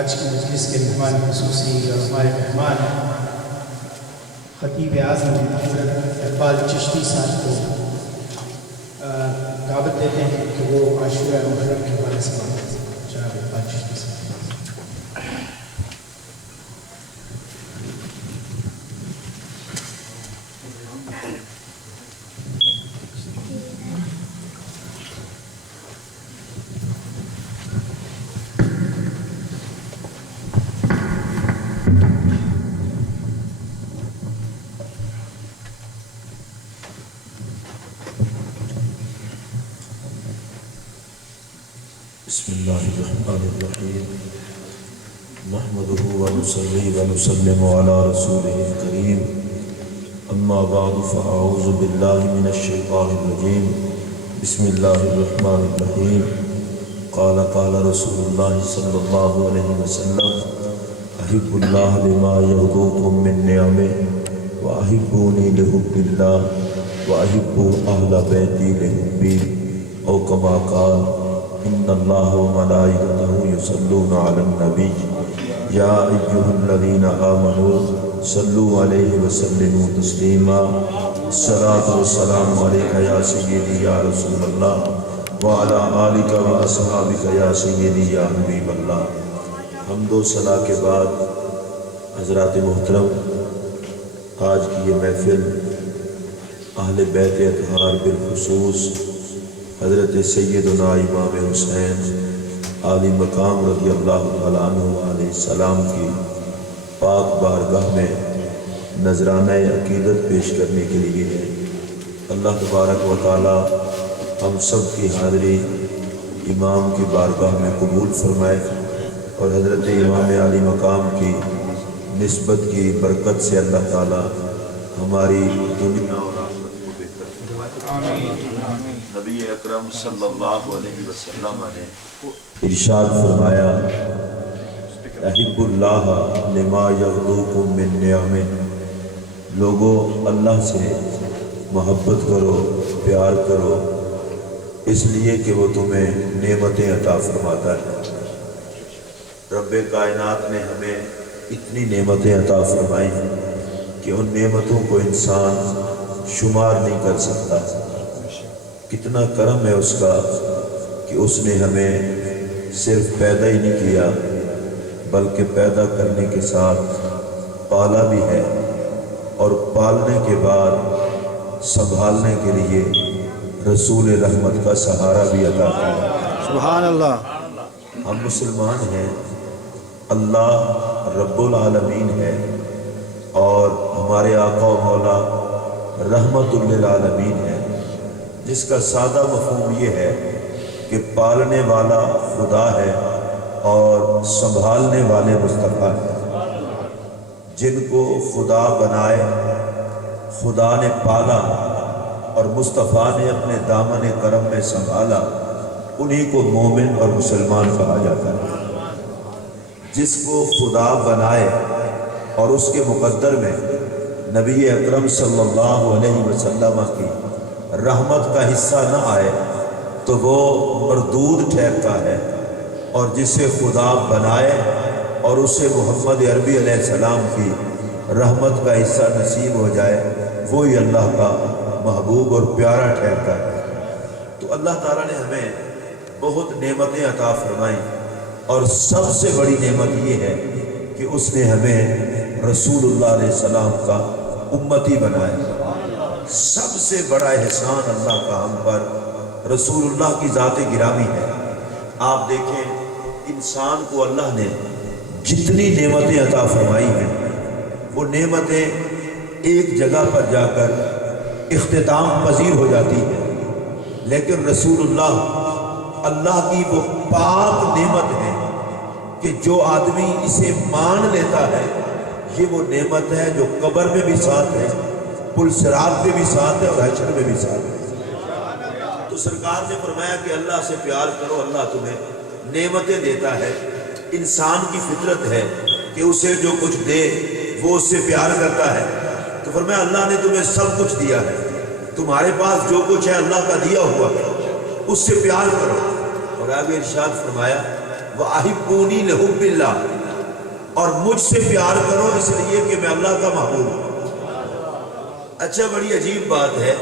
آج کی مجلس کے مہمان خصوصی اور ہمارے مہمان خطیب اعظم حضرت اقبال چشتی صاحب کو دعوت دیتے ہیں کہ وہ عاشورہ محرم کے بارے سے بات کریں۔ جناب اقبال چشتی صاحب۔ بسم اللہ الرحمن الرحیم نحمده ونصلي ونسلم على رسوله الكريم اما بعد فاعوذ باللہ من الشیطان الرجیم بسم اللہ الرحمن الرحیم قال رسول اللہ صلی اللہ علیہ وسلم احب اللہ لما یغدوکم من نعمه واحبونی لحب اللہ واحب اہل بیتی لحبی او کما قال ان اللہ و ملائکتہ یصلون علی النبی یا ایہا الذین آمنوا صلوا علیہ وسلموا تسلیما الصلاۃ والسلام علیک یا سیدی یا رسول اللہ وعلی آلک و اصحابک یا سیدی یا حبیب اللہ۔ حمد و ثنا کے بعد حضرات محترم، آج کی یہ محفل اہل بیت اطہار بالخصوص حضرت سیدنا امام حسین عالی مقام رضی اللہ تعالیٰ عنہ علیہ السلام کی پاک بارگاہ میں نذرانہ عقیدت پیش کرنے کے لیے ہے۔ اللہ تبارک و تعالیٰ ہم سب کی حاضری امام کی بارگاہ میں قبول فرمائے اور حضرت امام عالی مقام کی نسبت کی برکت سے اللہ تعالیٰ ہماری دنیا اور آخرت کو بہتر فرمائے۔ نبی اکرم صلی اللہ علیہ وسلم نے ارشاد فرمایا احب اللہ لما یغدوکم من نعمہ، لوگو اللہ سے محبت کرو، پیار کرو اس لیے کہ وہ تمہیں نعمتیں عطا فرماتا ہے۔ رب کائنات نے ہمیں اتنی نعمتیں عطا فرمائی کہ ان نعمتوں کو انسان شمار نہیں کر سکتا۔ کتنا کرم ہے اس کا کہ اس نے ہمیں صرف پیدا ہی نہیں کیا بلکہ پیدا کرنے کے ساتھ پالا بھی ہے، اور پالنے کے بعد سنبھالنے کے لیے رسول رحمت کا سہارا بھی عطا کیا۔ سبحان اللہ۔ ہم مسلمان ہیں، اللہ رب العالمین ہے اور ہمارے آقا و مولا رحمت للعالمین ہے، جس کا سادہ مفہوم یہ ہے کہ پالنے والا خدا ہے اور سنبھالنے والے مصطفیٰ ہیں۔ جن کو خدا بنائے، خدا نے پالا اور مصطفیٰ نے اپنے دامن کرم میں سنبھالا، انہی کو مومن اور مسلمان کہا جاتا ہے۔ جس کو خدا بنائے اور اس کے مقدر میں نبی اکرم صلی اللہ علیہ وسلم کی رحمت کا حصہ نہ آئے تو وہ مردود ٹھہرتا ہے، اور جسے خدا بنائے اور اسے محمد عربی علیہ السلام کی رحمت کا حصہ نصیب ہو جائے وہی اللہ کا محبوب اور پیارا ٹھہرتا ہے۔ تو اللہ تعالیٰ نے ہمیں بہت نعمتیں عطا فرمائیں، اور سب سے بڑی نعمت یہ ہے کہ اس نے ہمیں رسول اللہ علیہ السلام کا امتی بنایا۔ سب سے بڑا احسان اللہ کا ہم پر رسول اللہ کی ذات گرامی ہے۔ آپ دیکھیں انسان کو اللہ نے جتنی نعمتیں عطا فرمائی ہیں وہ نعمتیں ایک جگہ پر جا کر اختتام پذیر ہو جاتی ہیں، لیکن رسول اللہ کی وہ پاک نعمت ہے کہ جو آدمی اسے مان لیتا ہے یہ وہ نعمت ہے جو قبر میں بھی ساتھ ہے، پل صراط میں بھی ساتھ ہے اور حشر میں بھی ساتھ ہے۔ تو سرکار نے فرمایا کہ اللہ سے پیار کرو، اللہ تمہیں نعمتیں دیتا ہے۔ انسان کی فطرت ہے کہ اسے جو کچھ دے وہ اس سے پیار کرتا ہے، تو فرمایا اللہ نے تمہیں سب کچھ دیا ہے، تمہارے پاس جو کچھ ہے اللہ کا دیا ہوا ہے، اس سے پیار کرو۔ اور آگے ارشاد فرمایا وَأَحِبُّونِي لِحُبِّ اللَّهِ، اور مجھ سے پیار کرو اس لیے کہ میں اللہ کا محبوب ہوں۔ اچھا، بڑی عجیب بات ہے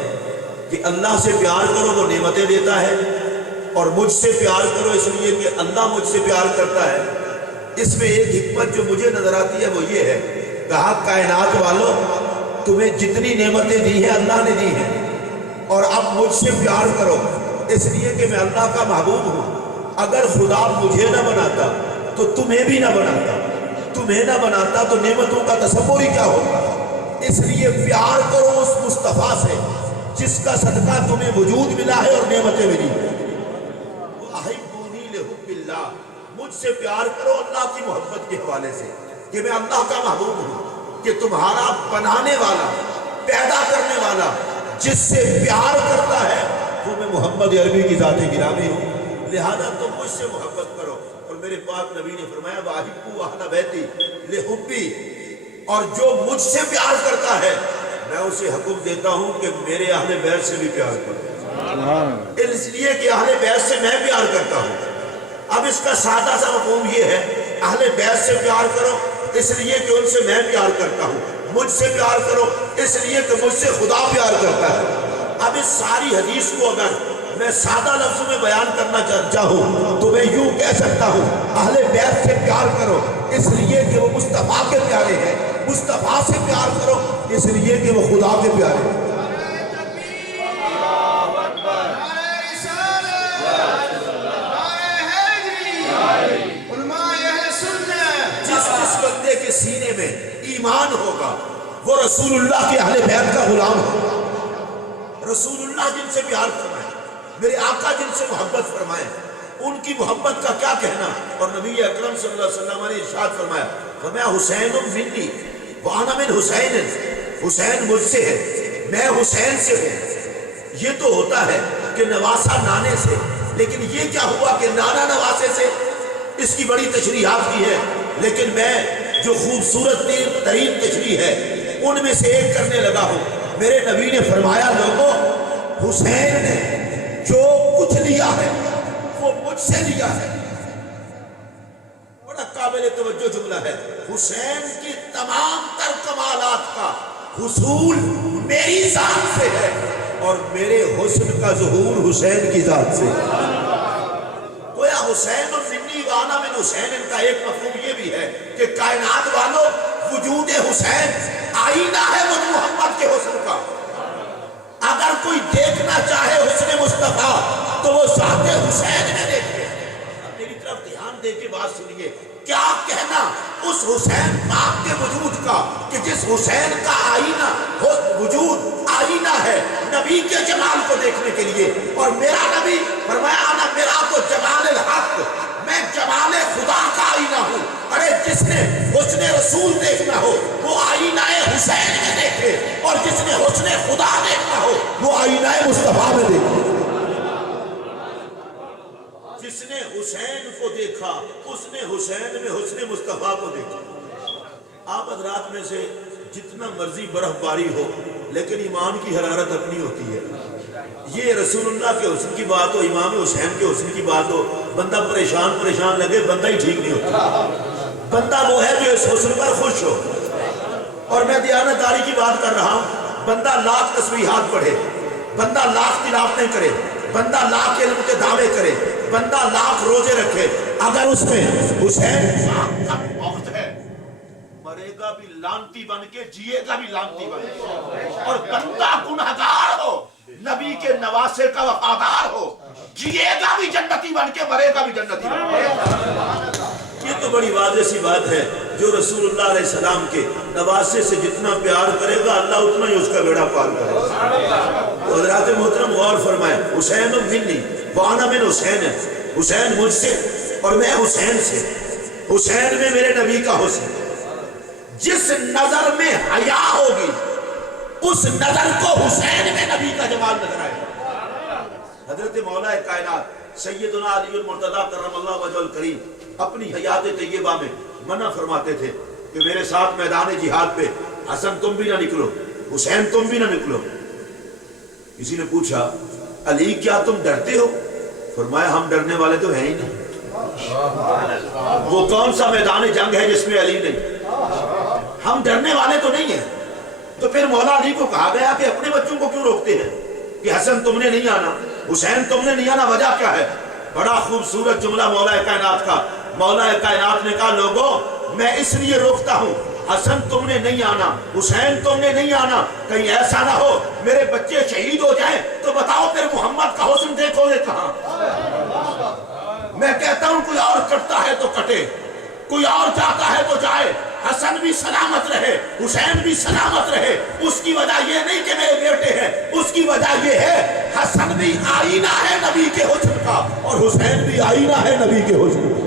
کہ اللہ سے پیار کرو وہ نعمتیں دیتا ہے، اور مجھ سے پیار کرو اس لیے کہ اللہ مجھ سے پیار کرتا ہے۔ اس میں ایک حکمت جو مجھے نظر آتی ہے وہ یہ ہے، کہا کائنات والوں تمہیں جتنی نعمتیں دی ہیں اللہ نے دی ہیں، اور اب مجھ سے پیار کرو اس لیے کہ میں اللہ کا محبوب ہوں۔ اگر خدا مجھے نہ بناتا تو تمہیں بھی نہ بناتا، تمہیں نہ بناتا تو نعمتوں کا تصور ہی کیا ہوگا۔ اس لیے پیار کرو اس مصطفیٰ سے جس کا صدقہ تمہیں وجود ملا ہے اور نعمتیں ملی۔ وَأَحِبُّونِي لِحُبِّ اللَّهِ، مجھ سے پیار کرو اللہ کی محبت کے حوالے سے کہ میں اللہ کا محبوب ہوں، کہ تمہارا بنانے والا، پیدا کرنے والا جس سے پیار کرتا ہے وہ میں محمد عربی کی ذات گرامی ہوں، لہذا تم مجھ سے محبت کرو۔ اور میرے پاک نبی نے فرمایا وَأَحِبُّوا أَهْلَ بَيْتِي لِحُبِّي، اور جو مجھ سے پیار کرتا ہے میں اسے حکم دیتا ہوں کہ میرے اہل بیت سے بھی پیار کرو، اس لیے کہ اہل بیت سے میں پیار کرتا ہوں۔ اب اس کا سادہ سا مفہوم یہ ہے، اہل بیت سے پیار کرو اس لیے کہ ان سے میں پیار کرتا ہوں، مجھ سے پیار کرو اس لیے کہ مجھ سے خدا پیار کرتا ہے۔ اب اس ساری حدیث کو اگر میں سادہ لفظوں میں بیان کرنا چاہوں تو میں یوں کہہ سکتا ہوں، اہل بیت سے پیار کرو اس لیے کہ وہ مصطفیٰ کے پیارے ہیں، مصطفیٰ سے پیار کرو اس لیے کہ وہ خدا کے پیارے ہیں۔ جس بندے کے سینے میں ایمان ہوگا وہ رسول اللہ کے اہل بیت کا غلام ہوگا۔ رسول اللہ جن سے پیار فرمائے، میرے آقا جن سے محبت فرمائے، ان کی محبت کا کیا کہنا۔ اور نبی اکرم صلی اللہ علیہ وسلم نے ارشاد فرمایا حسین منی وانا من حسین، حسین مجھ سے ہے میں حسین سے ہوں۔ یہ تو ہوتا ہے کہ نواسا نانے سے، لیکن یہ کیا ہوا کہ نانا نواسے سے، اس کی بڑی تشریحات کی ہے، لیکن میں جو خوبصورت ترین تشریح ہے ان میں سے ایک کرنے لگا ہوں۔ میرے نبی نے فرمایا لوگوں، حسین نے جو کچھ لیا ہے وہ مجھ سے لیا ہے۔ بڑا قابل توجہ جملہ ہے، حسین کی تمام تر کمالات کا حصول میری ذات سے ہے، اور میرے حسن کا ظہور حسین کی ذات سے۔ گویا حسین منی وانا من حسین کا ایک مفہوم یہ بھی ہے کہ کائنات والوں وجود حسین آئینہ ہے مجھ محمد کے حسن کا۔ اگر کوئی دیکھنا چاہے حسن مصطفیٰ تو وہ ذات حسین میں دیکھے۔ اب میری طرف دھیان دے کے بات سنیے، کیا کہنا اس حسین پاک کے وجود کا کہ جس حسین کا آئینہ وجود آئینہ ہے نبی کے جمال کو دیکھنے کے لیے، اور میرا نبی فرمایا انا میرا تو جمال الحق، میں جمال خدا کا آئینہ ہوں۔ ارے جس نے حسن رسول دیکھنا ہو وہ آئینہ حسین میں دیکھے، اور جس نے حسن خدا دیکھنا ہو وہ آئینہ مصطفیٰ میں دیکھے۔ جس نے حسین کو دیکھا اس نے حسین میں حسن مصطفیٰ کو دیکھا۔ آپ حضرات میں سے جتنا مرضی برف باری ہو لیکن ایمان کی حرارت اپنی ہوتی ہے۔ یہ رسول اللہ کے حسن کی بات ہو، امام حسین کے حسن کی بات ہو، بندہ پریشان لگے، بندہ ہی ٹھیک نہیں ہوتا۔ بندہ وہ ہے جو اس حسن پر خوش ہو۔ اور میں دیانتداری کی بات کر رہا ہوں، بندہ لاکھ تسبیحات پڑھے، بندہ لاکھ تلاوتیں کرے، بندہ لاکھ علم کے دعوے کرے، بندہ لاکھ روزے رکھے، اگر اس میں حسین کا وقت ہے مرے گا بھی لانتی بن کے، جیے گا بھی لانتی بن کے۔ اور بندہ گنہگار ہو، نبی کے نواسے کا وفادار ہو، جیے گا بھی جنتی بن کے، مرے گا بھی جنتی بن کے۔ یہ تو بڑی واضح سی بات ہے، جو رسول اللہ علیہ السلام کے نواسے سے جتنا پیار کرے گا اللہ اتنا ہی اس کا بیڑا پار کرے گا۔ حضرات محترم غور فرمائے، حسین منی وانا من حسین، حسین مجھ سے اور میں حسین سے، حسین میں میرے نبی کا حسن۔ جس نظر میں حیا ہوگی اس نظر کو حسین میں نبی کا جمال نظر آئے گا۔ حضرت مولا کائنات سیدنا علی المرتضیٰ کرم اللہ وجہ الکریم اپنی حیات طیبہ میں منع فرماتے تھے کہ میرے ساتھ میدان جہاد پہ حسن تم بھی نہ نکلو، حسین تم بھی نہ نکلو۔ کسی نے پوچھا علی کیا تم ڈرتے ہو؟ فرمایا ہم ڈرنے والے تو ہیں ہی نہیں۔ وہ کون سا میدان جنگ ہے جس میں علی نہیں؟ ہم ڈرنے والے تو نہیں ہیں. تو پھر مولا علی کو کہا گیا کہ اپنے بچوں کو کیوں روکتے ہیں کہ حسن تم نے نہیں آنا، حسین تم نے نہیں آنا، وجہ کیا ہے؟ بڑا خوبصورت جملہ مولا کائنات کا. مولا کائنات نے کہا لوگوں میں اس لیے روکتا ہوں، حسن تم نے نہیں آنا، حسین تم نے نہیں آنا، کہیں ایسا نہ ہو میرے بچے شہید ہو جائیں تو بتاؤ پھر محمد کا حسن دیکھو گے کہاں؟ میں کہتا ہوں کوئی اور کٹتا ہے تو کٹے، کوئی اور جاتا ہے تو جائے، حسن بھی سلامت رہے، حسین بھی سلامت رہے. اس کی وجہ یہ نہیں کہ میرے بیٹے ہیں، اس کی وجہ یہ ہے حسن بھی آئینہ ہے نبی کے حسن کا اور حسین بھی آئینہ ہے نبی کے حسن کا.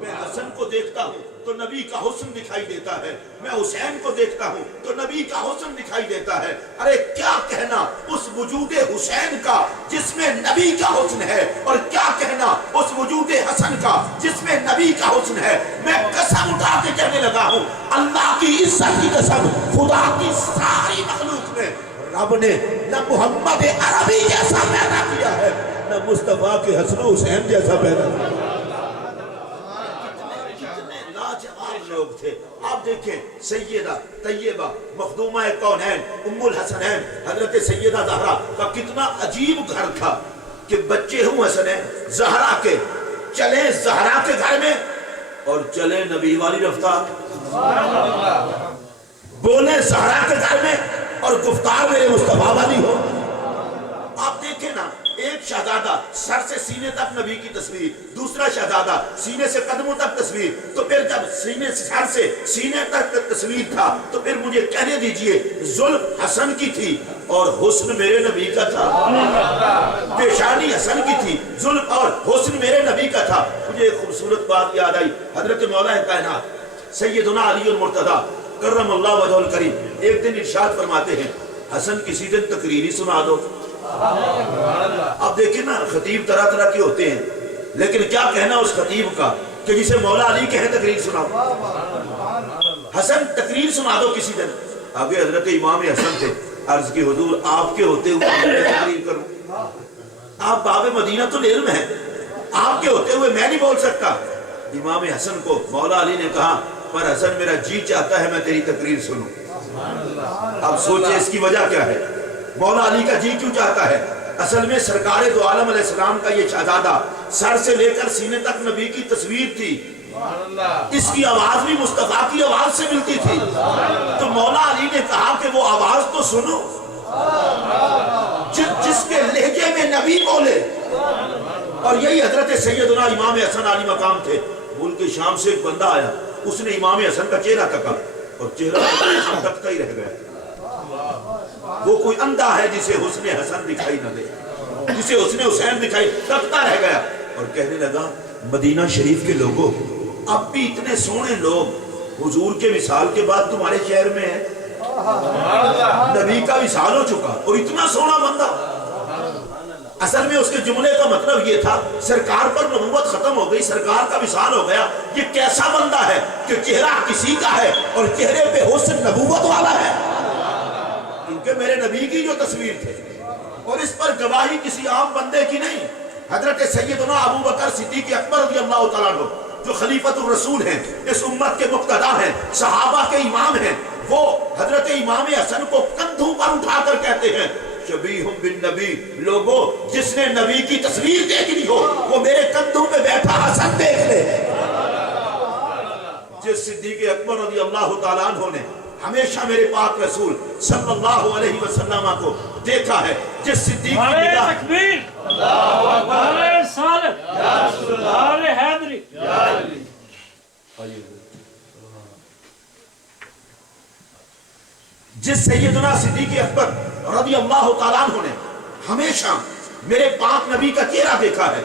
میں حسن کو دیکھتا ہوں تو نبی کا حسن دکھائی دیتا ہے، میں حسین کو دیکھتا ہوں تو نبی کا حسن دکھائی دیتا ہے. ارے کیا کہنا اس وجود حسین کا جس میں نبی کا حسن ہے، اور کیا کہنا اس وجود حسن کا جس میں نبی کا حسن ہے. میں قسم اٹھا کے کہنے لگا ہوں، اللہ کی عزت کی قسم، خدا کی ساری مخلوق میں رب نے نہ محمد عربی جیسا پیدا کیا ہے، نہ مصطفیٰ کے حسن و حسین جیسا پیدا کیا ہے. لوگ تھے. آپ دیکھیں سیدہ طیبہ مخدومہ کونین ام الحسنین حضرت سیدہ زہرا کا کتنا عجیب گھر تھا کہ بچے ہوں حسنین زہرا کے، چلیں زہرا کے گھر میں اور چلیں نبی والی رفتار، بولیں زہرا کے گھر میں اور گفتار میرے مصطفیٰ والی ہو. آپ دیکھیں نا، ایک شہزادہ سر سے سینے تک نبی کی تصویر، دوسرا شہزادہ سینے سے قدموں تک تصویر. تو پھر جب سینے سے سر سے سینے تک تصویر تھا تو پھر مجھے کہنے دیجئے زلف حسن کی تھی اور حسن میرے نبی کا تھا، پیشانی حسن کی تھی، زلف اور حسن میرے نبی کا تھا. مجھے ایک خوبصورت بات یاد آئی. حضرت مولا کائنات سیدنا علی المرتضیٰ کرم اللہ وجہ الکریم ایک دن ارشاد فرماتے ہیں حسن کسی دن تقریری سنا دو. اب دیکھیں نا خطیب طرح طرح کے ہوتے ہیں، لیکن کیا کہنا اس خطیب کا کہ جسے مولا علی کہے تقریر سناؤ. حسن تقریر سنا دو کسی دن. آگے حضرت امام حسن تھے، عرض کی حضور آپ کے ہوتے ہوئے میں تقریر کروں؟ آپ باب مدینہ العلم ہیں، آپ کے ہوتے ہوئے میں نہیں بول سکتا. امام حسن کو مولا علی نے کہا پر حسن میرا جی چاہتا ہے میں تیری تقریر سنوں. اب سوچیں اس کی وجہ کیا ہے؟ مولا علی کا جی کیوں چاہتا ہے؟ اصل میں سرکار دو عالم علیہ السلام کا یہ شہزادہ سر سے لے کر سینے تک نبی کی تصویر تھی، اس کی آواز بھی مصطفیٰ کی آواز سے ملتی تھی. تو مولا علی نے کہا کہ وہ آواز تو سنو جس کے لہجے میں نبی بولے. اور یہی حضرت سیدنا امام حسن علی مقام تھے. ملک شام سے ایک بندہ آیا، اس نے امام حسن کا چہرہ تکا اور چہرہ تکتا ہی رہ گیا. وہ کوئی اندھا ہے جسے حسن حسن دکھائی نہ دے، جسے حسن حسین دکھائی، تکتا رہ گیا اور کہنے لگا مدینہ شریف کے لوگوں اب بھی اتنے سونے لوگ حضور کے وصال کے بعد تمہارے شہر میں ہیں. نبی کا وصال ہو چکا اور اتنا سونا بندہ. اصل میں اس کے جملے کا مطلب یہ تھا سرکار پر نبوت ختم ہو گئی، سرکار کا وصال ہو گیا. یہ کیسا بندہ ہے کہ چہرہ کسی کا ہے اور چہرے پہ حسن نبوت والا ہے، کیونکہ میرے نبی کی جو تصویر تھے اور اس پر گواہی کسی عام بندے کی نہیں. حضرت سیدنا ابو بکر صدیق اکبر رضی اللہ تعالیٰ عنہ جو خلیفۃ الرسول ہیں، اس امت کے مقتدا ہیں، صحابہ کے امام ہیں، وہ حضرت امام حسن کو کندھوں پر اٹھا کر کہتے ہیں شبیہ بالنبی، لوگوں جس نے نبی کی تصویر دیکھنی ہو وہ میرے کندھوں پہ بیٹھا حسن دیکھ لے. جس صدیق اکبر رضی اللہ تعالیٰ عنہ نے ہمیشہ میرے پاک رسول صلی اللہ علیہ وسلم کو دیکھا ہے، جس صدیق کی نگاہ تکبیر، اللہ اکبر، رسالت، یا رسول اللہ، حیدری، یا علی. جس سیدنا صدیق اکبر رضی اللہ تعالیٰ عنہ نے ہمیشہ میرے پاک نبی کا چہرہ دیکھا ہے،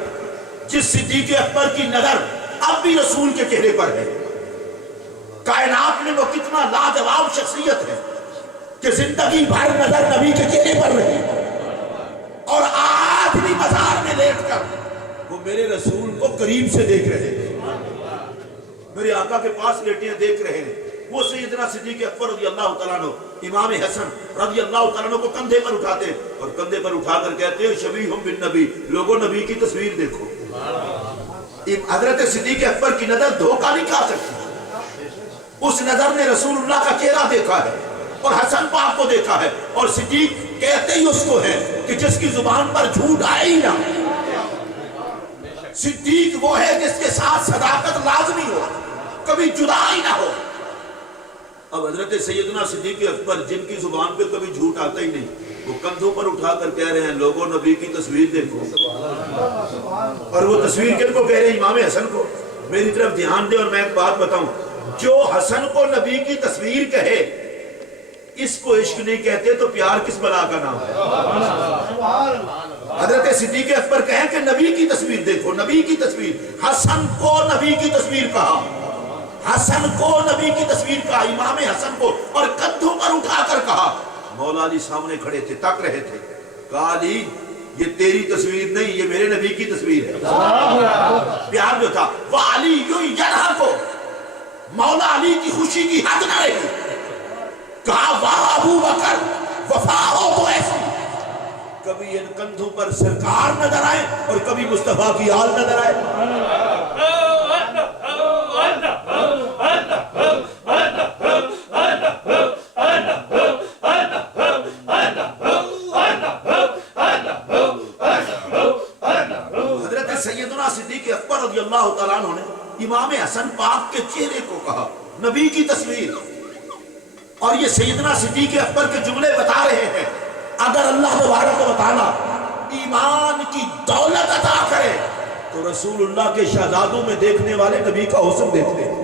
جس صدیق اکبر کی نظر اب بھی رسول کے چہرے پر ہے. کائنات میں وہ کتنا لاجواب شخصیت ہے کہ زندگی بھر نظر نبی کے چہرے پر رہی اور آج بھی بازار میں لیٹ کر وہ میرے رسول کو قریب سے دیکھ رہے ہیں، میرے آقا کے پاس لیٹے دیکھ رہے ہیں. وہ سیدنا صدیق اکبر رضی اللہ تعالیٰ عنہ امام حسن رضی اللہ تعالیٰ عنہ کو کندھے پر اٹھاتے ہیں اور کندھے پر اٹھا کر کہتے ہیں شبیہ بالنبی، لوگوں نبی کی تصویر دیکھو. حضرت صدیق اکبر کی نظر دھوکہ نہیں کھا سکتی. اس نظر نے رسول اللہ کا چہرہ دیکھا ہے اور حسن پاک کو دیکھا ہے, اور صدیق کہتے ہی اس کو ہے کہ جس کی زبان پر جھوٹ آئے ہی نہ. صدیق وہ ہے جس کے ساتھ صداقت لازمی ہو, کبھی جدا ہی نہ ہو. اب حضرت سیدنا صدیق اکبر جن کی زبان پہ کبھی جھوٹ آتا ہی نہیں, وہ کندھوں پر اٹھا کر کہہ رہے ہیں لوگوں نبی کی تصویر دیکھو. اور وہ تصویر کن کو کہہ رہے ہیں؟ امام حسن کو. میری طرف دھیان دے اور میں ایک بات بتاؤں, جو حسن کو نبی کی تصویر کہے اس کو عشق نہیں کہتے تو پیار کس بلا کا نام ہے؟ حضرت صدیق اکبر کہیں کہ نبی کی تصویر دیکھو, نبی کی تصویر. حسن کو نبی کی تصویر کہا, حسن کو نبی کی تصویر کہا, امام حسن کو, اور کندھوں پر اٹھا کر کہا. مولا علی سامنے کھڑے تھے, تک رہے تھے. کہا علی یہ تیری تصویر نہیں, یہ میرے نبی کی تصویر ہے. پیار جو تھا وہ علی یوں یرہا کو, مولا علی کی خوشی کی حد نہ رہی. کہا واہ ابو بکر وفا ہو تو ایسی. کبھی ان کندھوں پر سرکار نظر آئے اور کبھی مصطفیٰ کی آل نظر آئے. حضرت سیدنا صدیق اکبر رضی اللہ تعالیٰ عنہ نے امام حسن پاک کے چہرے کو کہا نبی کی تصویر. اور یہ سیدنا صدیق اکبر کے جملے بتا رہے ہیں اگر اللہ تبارک و تعالی ایمان کی دولت عطا کرے تو رسول اللہ کے شہزادوں میں دیکھنے والے نبی کا حسن دیکھتے ہیں.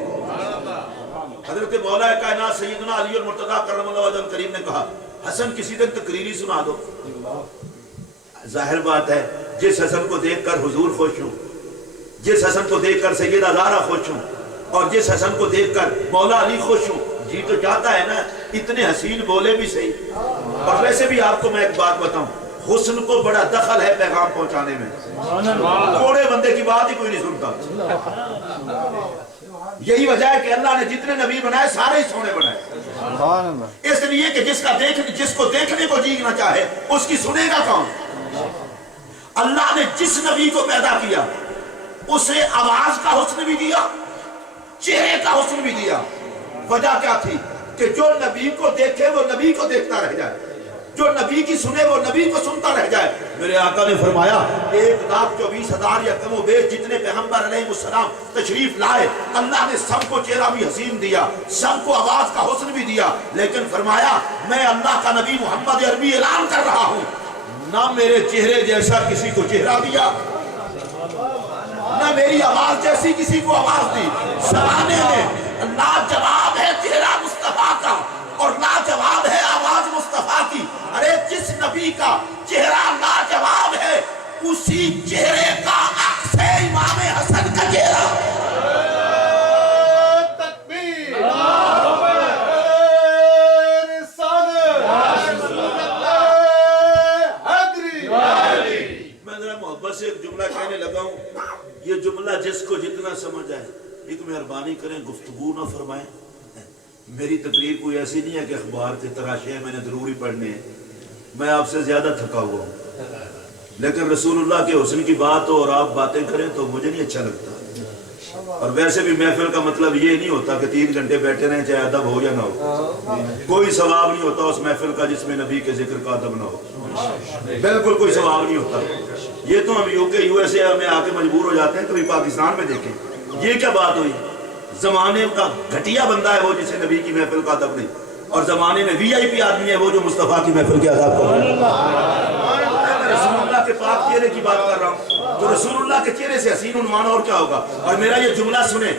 حضرت مولا کائنات سیدنا علی المرتضیٰ کرم اللہ وجہہ الکریم نے کہا حسن کسی دن تقریری سنا دو. ظاہر بات ہے جس حسن کو دیکھ کر حضور خوش ہوں, جس حسن کو دیکھ کر سیدہ زہرا خوش ہوں, اور جس حسن کو دیکھ کر مولا علی خوش ہوں, جی تو چاہتا ہے نا اتنے حسین بولے بھی صحیح. اور ویسے بھی آپ کو میں ایک بات بتاؤں, حسن کو بڑا دخل ہے پیغام پہنچانے میں. کوڑے بندے کی بات ہی کوئی نہیں سنتا. یہی وجہ ہے کہ اللہ نے جتنے نبی بنائے سارے ہی سونے بنائے, اس لیے کہ جس کو دیکھنے کو جینا چاہے اس کی سنے گا کون. اللہ نے جس نبی کو پیدا کیا اسے آواز کا حسن بھی دیا, چہرے کا حسن بھی دیا. وجہ کیا تھی کہ جو نبی کو دیکھے وہ نبی کو دیکھتا رہ جائے, جو نبی کی سنے وہ نبی کو سنتا رہ جائے. میرے آقا نے فرمایا 1,24,000 یا کم و بیش جتنے پیغمبر علیہ السلام تشریف لائے, اللہ نے سب کو چہرہ بھی حسین دیا, سب کو آواز کا حسن بھی دیا, لیکن فرمایا میں اللہ کا نبی محمد عربی اعلان کر رہا ہوں, نہ میرے چہرے جیسا کسی کو چہرہ دیا, نہ میری آواز جیسی کسی کو آواز دی. زمانے میں لاجواب ہے چہرہ مصطفیٰ کا اور لاجواب ہے آواز مصطفیٰ کی. ارے جس نبی کا چہرہ لاجواب ہے اسی چہرے کا عکس ہے امام حسن کا چہرہ. میں ذرا محبت سے ایک جملہ کہنے لگا ہوں, یہ جملہ جس کو جتنا سمجھ آئے ایک مہربانی کریں گفتگو نہ فرمائیں. میری تقریر کوئی ایسی نہیں ہے کہ اخبار کے تراشے ہیں میں نے ضروری پڑھنے ہیں, میں آپ سے زیادہ تھکا ہوا ہوں, لیکن رسول اللہ کے حسن کی بات ہو اور آپ باتیں کریں تو مجھے نہیں اچھا لگتا. اور ویسے بھی محفل کا مطلب یہ نہیں ہوتا کہ 3 گھنٹے بیٹھے رہیں چاہے ادب ہو یا نہ ہو. کوئی ثواب نہیں ہوتا اس محفل کا جس میں نبی کے ذکر کا ادب نہ ہو, بالکل کوئی ثواب نہیں ہوتا. یہ تو ہم UK USA میں آ کے مجبور ہو جاتے ہیں, کبھی پاکستان میں دیکھیں یہ کیا بات ہوئی. زمانے کا گھٹیا بندہ ہے وہ جسے نبی کی محفل کا ادب نہیں, اور زمانے میں VIP آدمی ہے وہ جو مصطفیٰ کی محفل کے ادب کو. میں رسول اللہ کے پاک چہرے کی بات کر رہا ہوں, تو رسول اللہ کے چہرے سے حسین عنوان اور کیا ہوگا. اور میرا یہ جملہ سنیں,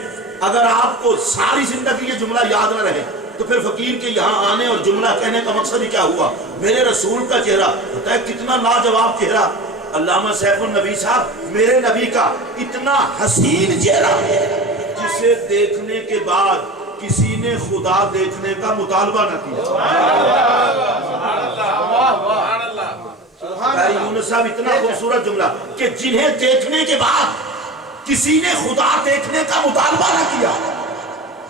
اگر آپ کو ساری زندگی یہ جملہ یاد نہ رہے تو پھر فقیر کے یہاں آنے اور جملہ کہنے کا مقصد ہی کیا ہوا. میرے رسول کا چہرہ پتہ ہے کتنا لاجواب چہرہ. علامہ سیف النبی صاحب میرے نبی کا اتنا حسین چہرہ جسے دیکھنے کے بعد کسی نے خدا دیکھنے کا مطالبہ نہ کیا. یونس صاحب اتنا خوبصورت جملہ کہ جنہیں دیکھنے کے بعد کسی نے خدا دیکھنے کا مطالبہ نہ کیا.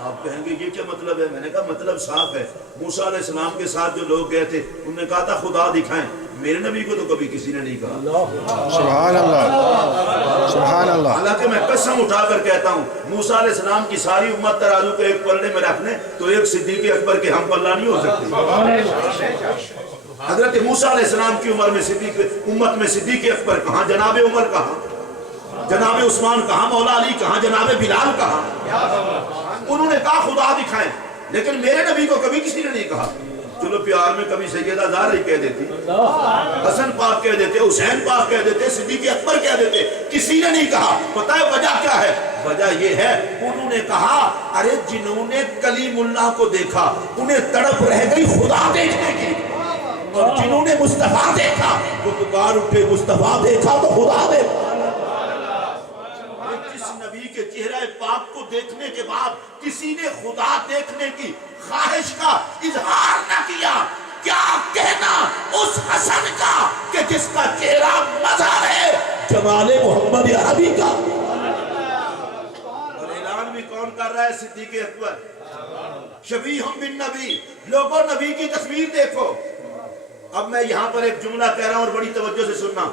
آپ کہیں گے یہ کیا مطلب ہے؟ میں نے کہا مطلب صاف ہے. موسیٰ علیہ السلام کے ساتھ جو لوگ گئے تھے انہوں نے کہا تھا خدا دکھائیں. میرے نبی کو تو کبھی کسی نے نہیں کہا. سبحان اللہ سبحان اللہ. حالانکہ میں قسم اٹھا کر کہتا ہوں موسیٰ علیہ السلام کی ساری امت ترازو کو ایک پلڑے میں رکھ لیں تو ایک صدیق اکبر کے ہم پلہ نہیں ہو سکتے. حضرت موسیٰ علیہ السلام کی عمر میں امت میں صدیق اکبر کہاں، جناب عمر کہاں، جناب عثمان کہاں، مولا علی کہاں، جناب بلال کہاں. انہوں نے کہا خدا دکھائیں، لیکن میرے نبی کو کبھی کسی نے نہیں کہا. چلو پیار میں کبھی سیدہ زہرا ہی کہہ دیتی، حسن پاک کہہ دیتے، حسین پاک کہہ دیتے، صدیق اکبر کہہ دیتے، کسی نے نہیں کہا. پتہ ہے وجہ کیا ہے؟ وجہ یہ ہے انہوں نے کہا ارے جنہوں نے کلیم اللہ کو دیکھا انہیں تڑپ رہ گئی خدا دیکھنے کی، اور جنہوں نے مصطفیٰ دیکھا وہ پکار اٹھے مصطفیٰ دیکھا تو خدا دیکھا. جس نبی کے چہرہ پاک کو دیکھنے کے بعد کسی نے خدا دیکھنے کی خواہش کا اظہار نہ کیا، کیا کہنا اس حسن کا کہ جس کا چہرہ مظہر ہے جمال محمد عربی کا. اور اعلان بھی کون کر رہا ہے؟ صدیق اکبر. شبیہم بالنبی، لوگوں نبی کی تصویر دیکھو. اب میں یہاں پر ایک جملہ کہہ رہا ہوں اور بڑی توجہ سے سننا.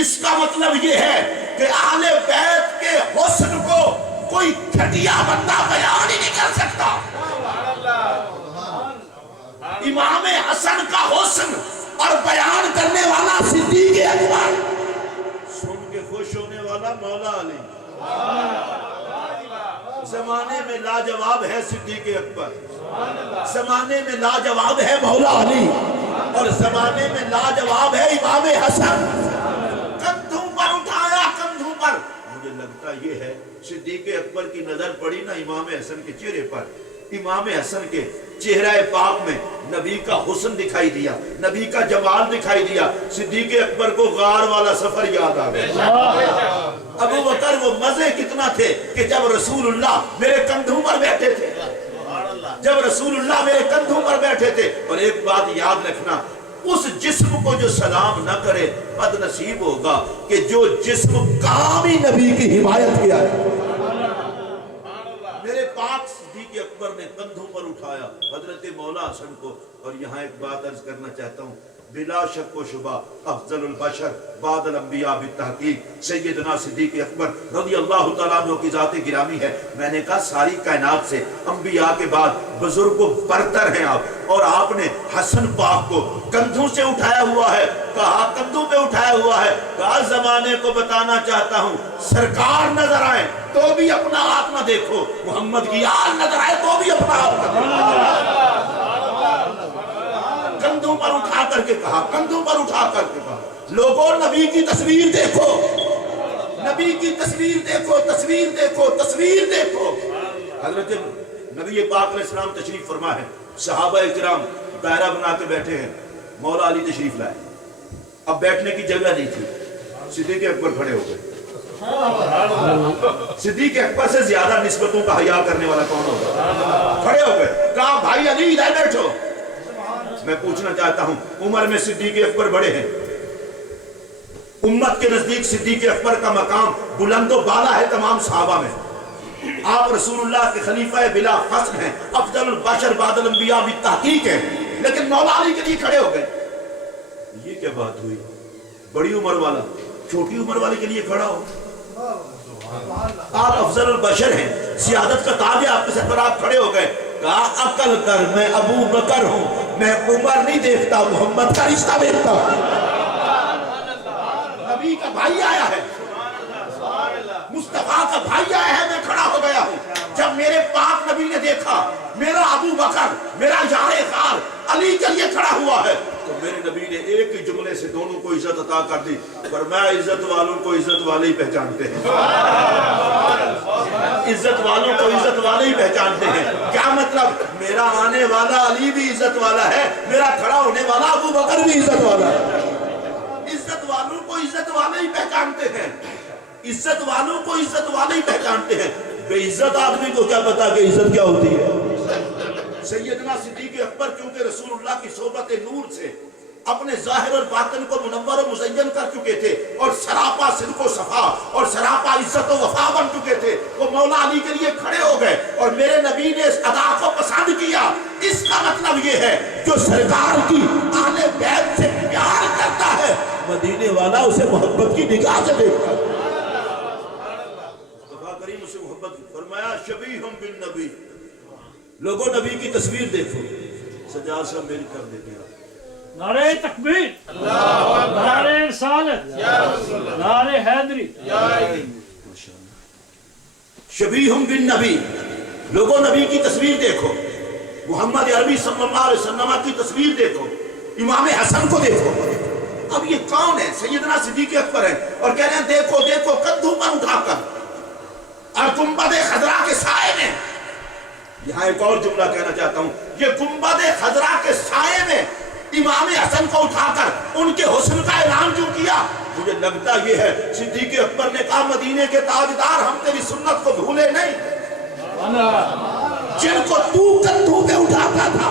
اس کا مطلب یہ ہے کہ اہل بیت کے حسن کو کوئی گھٹیا بندہ بیان ہی نہیں کر سکتا. امام حسن کا حسن اور بیان کرنے والا صدیق اکبر، سن کے خوش ہونے والا مولا علی. زمانے میں لاجواب ہے صدیق اکبر، زمانے میں لاجواب ہے مولا علی، اور زمانے میں لاجواب ہے امام حسن. کندھوں پر اٹھایا، کندھوں پر. مجھے لگتا یہ ہے صدیق اکبر کی نظر پڑی نا امام حسن کے چہرے پر. امام حسن کے چہرہ پاک میں نبی کا حسن دکھائی دیا، نبی کا جمال دکھائی دیا. صدیق اکبر کو غار والا سفر یاد آ گیا. ابو بکر وہ مزے کتنا تھے کہ جب رسول اللہ میرے کندھوں پر بیٹھے تھے، جب رسول اللہ میرے کندھوں پر بیٹھے تھے. اور ایک بات یاد رکھنا، اس جسم کو جو سلام نہ کرے بد نصیب ہوگا کہ جو جسم کامی نبی کی حمایت کیا ہے. میرے پاک صدیق اکبر نے کندھوں پر اٹھایا حضرت مولا حسن کو. اور یہاں ایک بات عرض کرنا چاہتا ہوں، بلا شک و شبہ افضل البشر بعد الانبیاء بالتحقیق سیدنا صدیق اکبر رضی اللہ تعالیٰ عنہ کی ذات گرامی ہے. میں نے کہا ساری کائنات سے انبیاء کے بعد بزرگ و برتر ہیں آپ، اور آپ نے حسن پاک کو کندھوں سے اٹھایا ہوا ہے. کہا کندھوں پہ اٹھایا ہوا ہے. کہا زمانے کو بتانا چاہتا ہوں سرکار نظر آئے تو بھی اپنا آپ نہ دیکھو، محمد کی آل نظر آئے تو بھی اپنا آپ نہ دیکھو. کندھوں پر اٹھا کر کے کہا، کندھوں پر اٹھا کر کے کہا لوگوں نبی کی تصویر دیکھو، نبی کی تصویر دیکھو، تصویر دیکھو، تصویر دیکھو. حضرت نبی پاک علیہ السلام تشریف فرما ہے، صحابہ کرام دائرہ بنا کے بیٹھے ہیں. مولا علی تشریف لائے. اب بیٹھنے کی جگہ نہیں تھی. صدیق اکبر کھڑے ہو گئے. صدیق اکبر سے زیادہ نسبتوں کا حیا کرنے والا کون ہوگا؟ کھڑے ہو گئے. کہا بھائی علی ادھر بیٹھو. میں پوچھنا چاہتا ہوں، عمر میں صدیق اکبر بڑے ہیں، امت کے نزدیک صدیق اکبر کا مقام بلند و بالا ہے تمام صحابہ میں. آپ رسول اللہ کے خلیفہ بلا فصل ہیں، افضل البشر بعد الانبیاء بالتحقیق ہیں، لیکن مولا علی کے لیے کھڑے ہو گئے. یہ کیا بات ہوئی؟ بڑی عمر والا چھوٹی عمر والے کے لیے کھڑا ہو. آپ افضل البشر ہیں، سیادت کا تاج ہے آپ کے سر پر، آپ کھڑے ہو گئے. کہا عقل کر، میں ابو بکر ہوں، میں عمر نہیں دیکھتا، محمد کا رشتہ دیکھتا. نبی کا بھائی آیا ہے، مصطفیٰ کا بھائی آیا ہے، میں کھڑا ہو گیا ہوں. جب میرے پاک نبی نے دیکھا میرا ابو بکر، میرا یار غار علی کے لیے کھڑا ہوا ہے، تو میرے نبی نے ایک ہی جملے سے دونوں کو عزت عطا کر دی. فرمایا عزت والوں کو عزت والے ہی پہچانتے ہیں، عزت والوں کو عزت والے ہی پہچانتے ہیں. کیا مطلب؟ میرا آنے والا علی بھی عزت والا ہے، میرا کھڑا ہونے والا ابو بکر بھی عزت والا ہے. عزت والوں کو عزت والے ہی پہچانتے ہیں، عزت والوں کو عزت والے ہی پہچانتے ہیں. بے عزت آدمی کو کیا پتا کہ عزت کیا ہوتی ہے. سیدنا صدیق اکبر کیونکہ رسول اللہ کی صحبت نور سے اپنے ظاہر اور باطن کو منور و مزین کر چکے تھے اور سراپا صدق و صفا اور سراپا عزت و وفا بن چکے تھے، وہ مولا علی کے لیے کھڑے ہو گئے اور میرے نبی نے اس ادا کو پسند کیا۔ اس کا مطلب یہ ہے جو سرکار کی اہل بیت سے پیار کرتا ہے مدینے والا اسے محبت کی نگاہ سے دیکھتا ہے۔ مصطفیٰ کریم اسے محبت کی، فرمایا شبیہم بالنبی، لوگوں نبی کی تصویر دیکھو۔ سجاد صاحب میری کر دیتے ہیں نعرہ تکبیر، نعرہ رسالت، نعرہ حیدری۔ شبیہم بالنبی، لوگوں نبی کی تصویر دیکھو، محمد عربی صلی اللہ علیہ وسلم کی تصویر دیکھو، امام حسن کو دیکھو۔ اب یہ کون ہے؟ سیدنا صدیق اکبر ہے اور کہہ رہے ہیں دیکھو دیکھو کندھوں پر اٹھا کر اور گنبد خضرا کے سائے میں۔ یہاں ایک اور جملہ کہنا چاہتا ہوں، یہ گنبد خضرا کے سائے میں امام حسن کو اٹھا کر ان کے حسن کا اعلان کیوں کیا؟ مجھے لگتا یہ ہے صدیق اکبر نے کہا مدینے کے تاجدار ہم تیری سنت کو بھولے نہیں، جن کو تو کندھوں پہ اٹھاتا تھا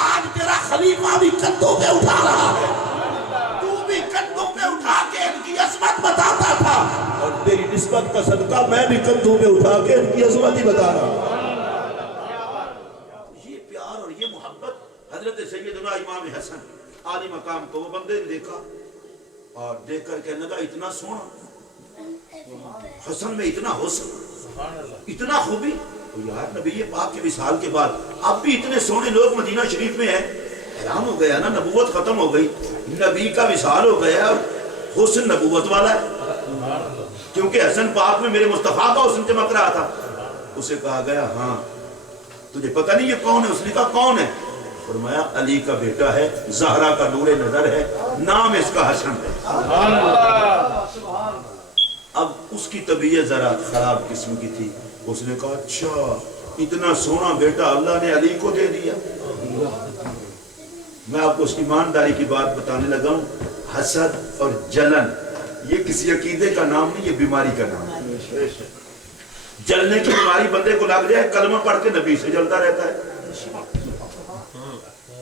آج تیرا خلیفہ بھی کندھوں پہ اٹھا رہا ہے، تو بھی کندھوں پہ اٹھا کے ان کی عظمت بتاتا تھا اور تیری نسبت کا صدقہ میں بھی کندھوں پہ اٹھا کے ان کی عظمت ہی بتا رہا ہوں۔ یہ پیار اور یہ محبت حضرت سیدنا امام حسن عالی مقام کو وہ بندے نے دیکھا اور دیکھ کر کہنے لگا اتنا سونا، حسن میں اتنا حسن، اتنا خوبی، تو یار نبی پاک کے وصال کے بعد اب بھی اتنے سونے لوگ مدینہ شریف میں ہیں۔ حیران ہو گیا نا، نبوت ختم ہو گئی، نبی کا وصال ہو گیا اور حسن نبوت والا ہے، کیونکہ حسن پاک میں میرے مصطفیٰ کا حسن چمک رہا تھا۔ اسے کہا گیا ہاں تجھے پتہ نہیں یہ کون ہے؟ اس نے کہا کون ہے؟ فرمایا علی کا بیٹا ہے، زہرا کا نور نظر ہے، نام اس کا حسن ہے۔ اب اس کی طبیعت ذرا خراب قسم کی تھی، اس نے کہا اچھا اتنا سونا بیٹا اللہ نے علی کو دے دیا۔ میں آپ کو اس کی ایمانداری کی بات بتانے لگا ہوں، حسد اور جلن یہ کسی عقیدے کا نام نہیں، یہ بیماری کا نام ہے۔ جلنے کی بیماری بندے کو لگ جائے کلمہ پڑھ کے نبی سے جلتا رہتا ہے۔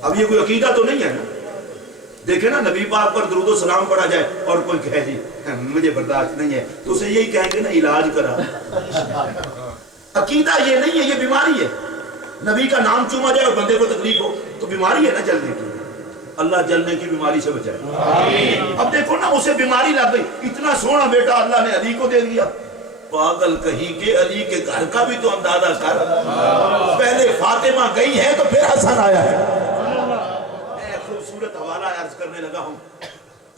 اب یہ کوئی عقیدہ تو نہیں ہے نا، دیکھیں نا نبی پاک پر درود و سلام پڑھا جائے اور کوئی کہے جی مجھے برداشت نہیں ہے تو اسے یہی کہیں گے نا علاج کرا۔ عقیدہ یہ نہیں ہے، یہ بیماری ہے۔ نبی کا نام چوما جائے اور بندے کو تکلیف ہو تو بیماری ہے نا جلنے کی۔ اللہ جلنے کی بیماری سے بچائے۔ اب دیکھو نا اسے بیماری لگ گئی، اتنا سونا بیٹا اللہ نے علی کو دے دیا۔ پاگل کہیں کہ علی کے گھر کا بھی تو اندازہ کر، پہلے فاطمہ گئی ہے تو پھر حسن آیا ہے۔ میں خوبصورت حوالہ عرض کرنے لگا ہوں،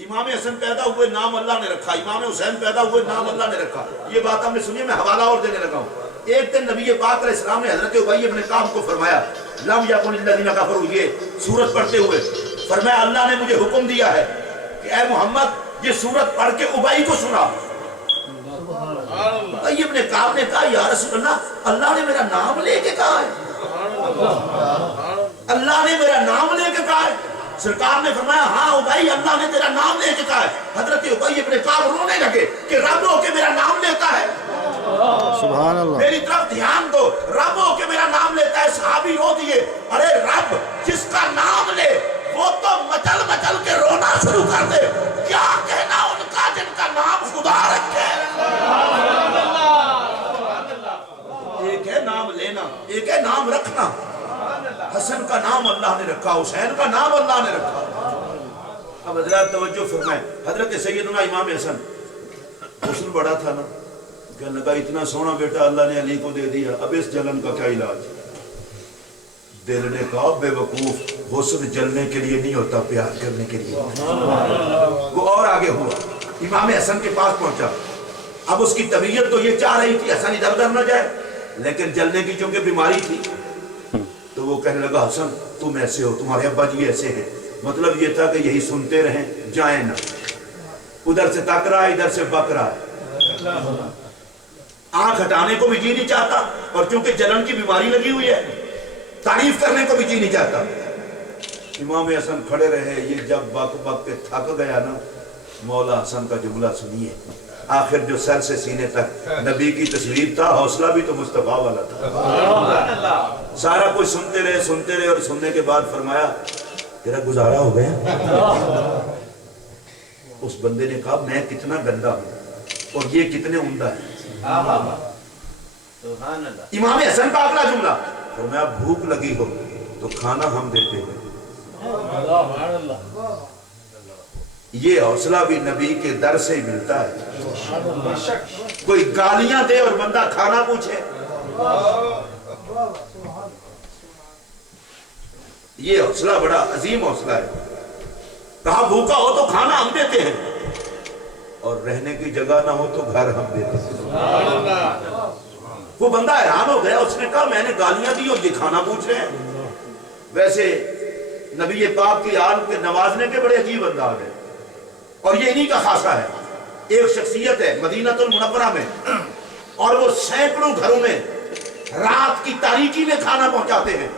امام حسن پیدا ہوئے نام اللہ نے رکھا، امام حسین پیدا ہوئے نام اللہ نے رکھا، یہ بات ہم نے سنی، میں حوالہ اور دینے لگا ہوں۔ ایک دن نبی پاک علیہ السلام نے حضرت ابی بن کعب کو فرمایا لم یکن الذین کفروا، یہ سورت پڑھتے ہوئے فرمایا اللہ نے مجھے حکم دیا ہے کہ اے محمد یہ سورت پڑھ کے ابی کو سنا۔ ابی بن کعب نے کہا یا رسول اللہ اللہ نے میرا نام لے کے کہا ہے، اللہ نے میرا نام لے کے کہا ہے۔ سرکار نے فرمایا ہاں ابی اللہ نے تیرا نام لے کے کہا ہے۔ حضرت ابی بن کعب رونے لگے کہ رب ہو کے میرا نام لیتا ہے، سبحان اللہ، میری طرف دھیان دو، رب ہو کے میرا نام لیتا ہے۔ صحابی رو دیے، ارے رب جس کا نام لے وہ تو مچل مچل کے رونا شروع کر دے، کیا کہنا ان کا جن کا نام خدا رکھے۔ ایک ہے نام لینا، ایک ہے نام رکھنا۔ حسن کا نام اللہ نے رکھا، حسین کا نام اللہ نے رکھا۔ اب حضرات توجہ فرمائیں، حضرت سیدنا امام حسن حسن بڑا تھا نا، کہنے لگا اتنا سونا بیٹا اللہ نے علی کو دے دیا، اب اس جلن کا کیا علاج؟ دل نے کہا بے وقوف، حسن جلنے کے لیے نہیں ہوتا، پیار کرنے کے لیے۔ وہ اور آگے ہوا، امام حسن کے پاس پہنچا۔ اب اس کی طبیعت تو یہ چاہ رہی تھی حسن ادھر ادھر نہ جائے، لیکن جلنے کی چونکہ بیماری تھی تو وہ کہنے لگا حسن تم ایسے ہو، تمہارے ابا جی ایسے ہیں۔ مطلب یہ تھا کہ یہی سنتے رہیں، جائیں نہ، ادھر سے تک رہا ہے ادھر سے بک رہا ہے، آنکھ ہٹانے کو بھی جی نہیں چاہتا، اور چونکہ جلن کی بیماری لگی ہوئی ہے تعریف کرنے کو بھی جی نہیں چاہتا۔ امام حسن کھڑے رہے، یہ جب بک بک کے تھک گیا نا، مولا حسن کا جملہ سنیے، آخر جو سر سے سینے تک نبی کی تصویر تھا، حوصلہ بھی تو مصطفیٰ والا تھا۔ سارا کچھ سنتے رہے اور سننے کے بعد فرمایا تیرا گزارا ہو گیا؟ اس بندے نے کہا میں کتنا گندا ہوں اور یہ کتنے عمدہ ہیں۔ امام حسن کا اگلا جملہ فرمایا بھوک لگی ہو تو کھانا ہم دیتے ہیں۔ یہ حوصلہ بھی نبی کے در سے ہی ملتا ہے۔ کوئی گالیاں دے اور بندہ کھانا پوچھے، یہ حوصلہ بڑا عظیم حوصلہ ہے۔ کہا بھوکا ہو تو کھانا ہم دیتے ہیں اور رہنے کی جگہ نہ ہو تو گھر ہم دیتے ہیں۔ وہ بندہ حیران ہو گیا، اس نے کہا میں نے گالیاں دی اور یہ کھانا پوچھ رہے ہیں۔ ویسے نبی پاک کی آل کے نوازنے کے بڑے عجیب انداز ہیں، اور یہ انہی کا خاصہ ہے۔ ایک شخصیت ہے مدینہ المنورہ میں، اور وہ سینکڑوں گھروں میں رات کی تاریکی میں کھانا پہنچاتے ہیں۔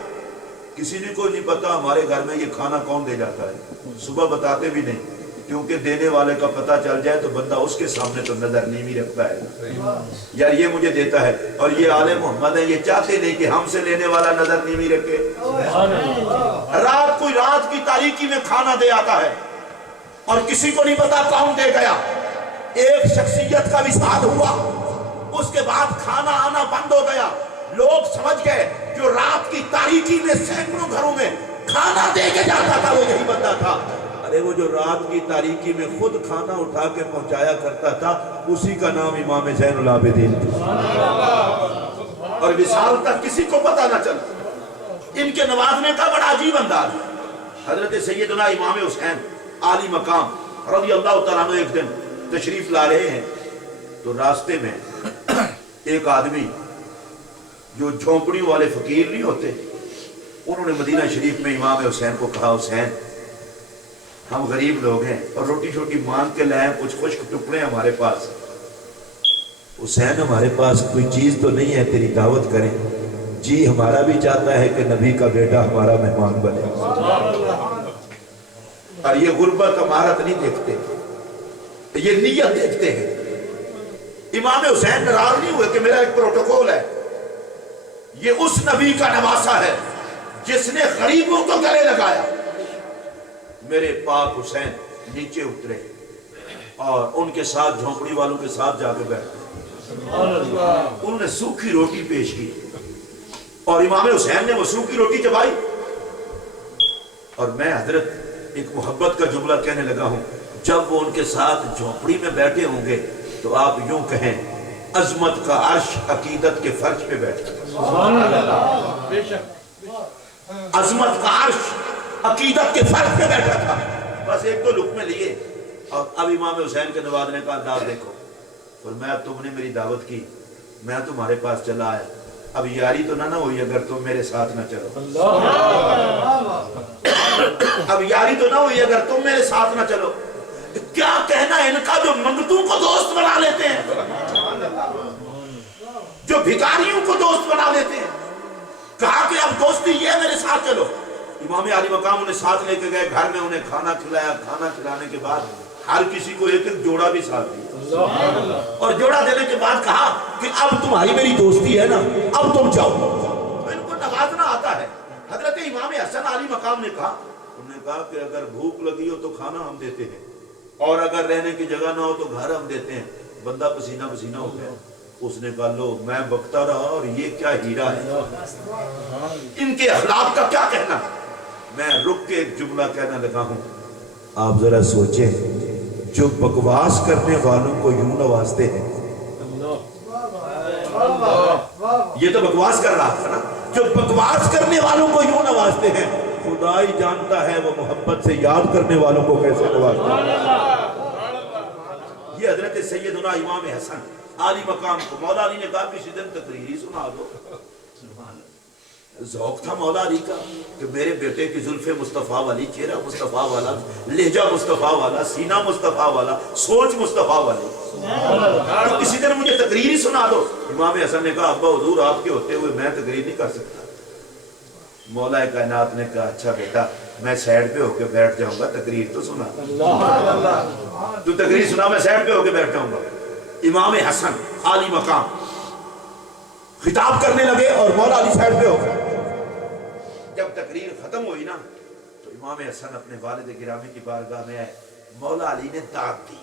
کسی نے کوئی نہیں پتا ہمارے گھر میں یہ کھانا کون دے جاتا ہے، صبح بتاتے بھی نہیں، کیونکہ دینے والے کا پتہ چل جائے تو بندہ اس کے سامنے تو نظر نیمی رکھتا ہے، یار یہ مجھے دیتا ہے، اور یہ آل محمد ہے، یہ چاہتے نہیں کہ ہم سے لینے والا نظر نیمی رکھے۔ کوئی رات کی تاریکی میں کھانا دے آتا ہے اور کسی کو نہیں پتا کون دے گیا۔ ایک شخصیت کا وصال ہوا، اس کے بعد کھانا آنا بند ہو گیا۔ لوگ سمجھ گئے جو رات کی تاریکی میں سینکڑوں گھروں میں کھانا دے کے جاتا تھا وہ یہی بندہ تھا۔ ارے وہ جو رات کی تاریکی میں خود کھانا اٹھا کے پہنچایا کرتا تھا، اسی کا نام امام زین العابدین تھا، اور وصال تک کسی کو پتا نہ چلا۔ ان کے نوازنے کا بڑا عجیب انداز۔ حضرت سیدنا امام حسین عالی مقام رضی اللہ تعالیٰ عنہ ایک دن تشریف لا رہے ہیں تو راستے میں ایک آدمی جو جھونپڑیوں والے فقیر نہیں ہوتے، انہوں نے مدینہ شریف میں امام حسین کو کہا حسین ہم غریب لوگ ہیں اور روٹی شوٹی مانگ کے لائیں، کچھ خشک ٹکڑے ہمارے پاس۔ حسین ہمارے پاس کوئی چیز تو نہیں ہے، تیری دعوت کریں؟ جی ہمارا بھی چاہتا ہے کہ نبی کا بیٹا ہمارا مہمان بنے، اور یہ غربت امارت نہیں دیکھتے، یہ نیت دیکھتے ہیں۔ امام حسین ناراض نہیں ہوئے کہ میرا ایک پروٹوکول ہے، یہ اس نبی کا نواسا ہے جس نے غریبوں کو گلے لگایا۔ میرے پاک حسین نیچے اترے اور ان کے ساتھ جھونپڑی والوں کے ساتھ جا کے بیٹھے، انہوں نے سوکھی روٹی پیش کی اور امام حسین نے وہ سوکھی روٹی چبائی، اور میں حضرت ایک محبت کا جملہ کہنے لگا ہوں، جب وہ ان کے ساتھ جھونپڑی میں بیٹھے ہوں گے تو آپ یوں کہیں عظمت کا عرش عقیدت کے فرش پہ بیٹھا، عظمت کا عرش عقیدت کے فرش پہ بیٹھا تھا۔ بس ایک دو لقمے لیے اور اب امام حسین کے نوازنے کا انداز دیکھو، فرمایا تم نے میری دعوت کی، میں تمہارے پاس چلا آیا، اب یاری تو نہ ہوئی اگر تم میرے ساتھ نہ چلو، اب یاری تو نہ ہوئی اگر تم میرے ساتھ نہ چلو۔ کیا کہنا ہے ان کا جو منگتوں کو دوست بنا لیتے ہیں، جو بھکاریوں کو دوست بنا لیتے ہیں۔ کہا کہ اب دوستی یہ ہے میرے ساتھ چلو۔ امام علی مقام انہیں ساتھ لے کے گئے، گھر میں انہیں کھانا کھلایا، کھانا کھلانے کے بعد ہر کسی کو ایک ایک جوڑا بھی ساتھ دیا، اور جوڑا دینے کے بعد کہا کہ اب تمہاری میری دوستی ہے نا، اب تم جاؤ۔ ان کو نوازنا آتا ہے۔ حضرت امام حسن علی مقام نے کہا، انہوں نے کہا کہ اگر بھوک لگی ہو تو کھانا ہم دیتے ہیں، اور اگر رہنے کی جگہ نہ ہو تو گھر ہم دیتے ہیں۔ بندہ پسینہ پسینہ ہو گیا، اس نے کہا لو میں بکتا رہا اور یہ کیا ہیرا ہے، ان کے اخلاق کا کیا کہنا۔ میں رک کے ایک جملہ کہنا لگا ہوں، آپ ذرا سوچیں جو بکواس کرنے والوں کو یوں نوازتے ہیں، یہ تو بکواس کر رہا تھا نا، جو بکواس کرنے والوں کو یوں نوازتے ہیں، خدا ہی جانتا ہے وہ محبت سے یاد کرنے والوں کو کیسے نوازتے ہیں۔ یہ حضرت سیدنا امام حسن عالی مقام کو مولا علی نے کہا کسی دن تقریری سنا دو۔ ذوق تھا مولا علی کا کہ میرے بیٹے کی زلف مصطفیٰ والی، چہرہ مصطفیٰ والا، لہجہ مصطفیٰ والا، سینہ مصطفیٰ والا، سوچ مصطفیٰ والی، تو کسی دن مجھے تقریری سنا دو۔ امام حسن نے کہا ابا حضور آپ کے ہوتے ہوئے میں تقریر نہیں کر سکتا۔ مولا کائنات نے کہا اچھا بیٹا میں سائیڈ پہ ہو کے بیٹھ جاؤں گا، تقریر تو سنا، تو تقریر سنا، میں سائیڈ پہ ہو کے بیٹھ جاؤں گا۔ امام حسن عالی مقام خطاب کرنے لگے اور مولا علی سائیڈ پہ ہو گئے۔ جب تقریر ختم ہوئی نا تو امام حسن اپنے والد گرامی کی بارگاہ میں آئے، مولا علی نے داد دی.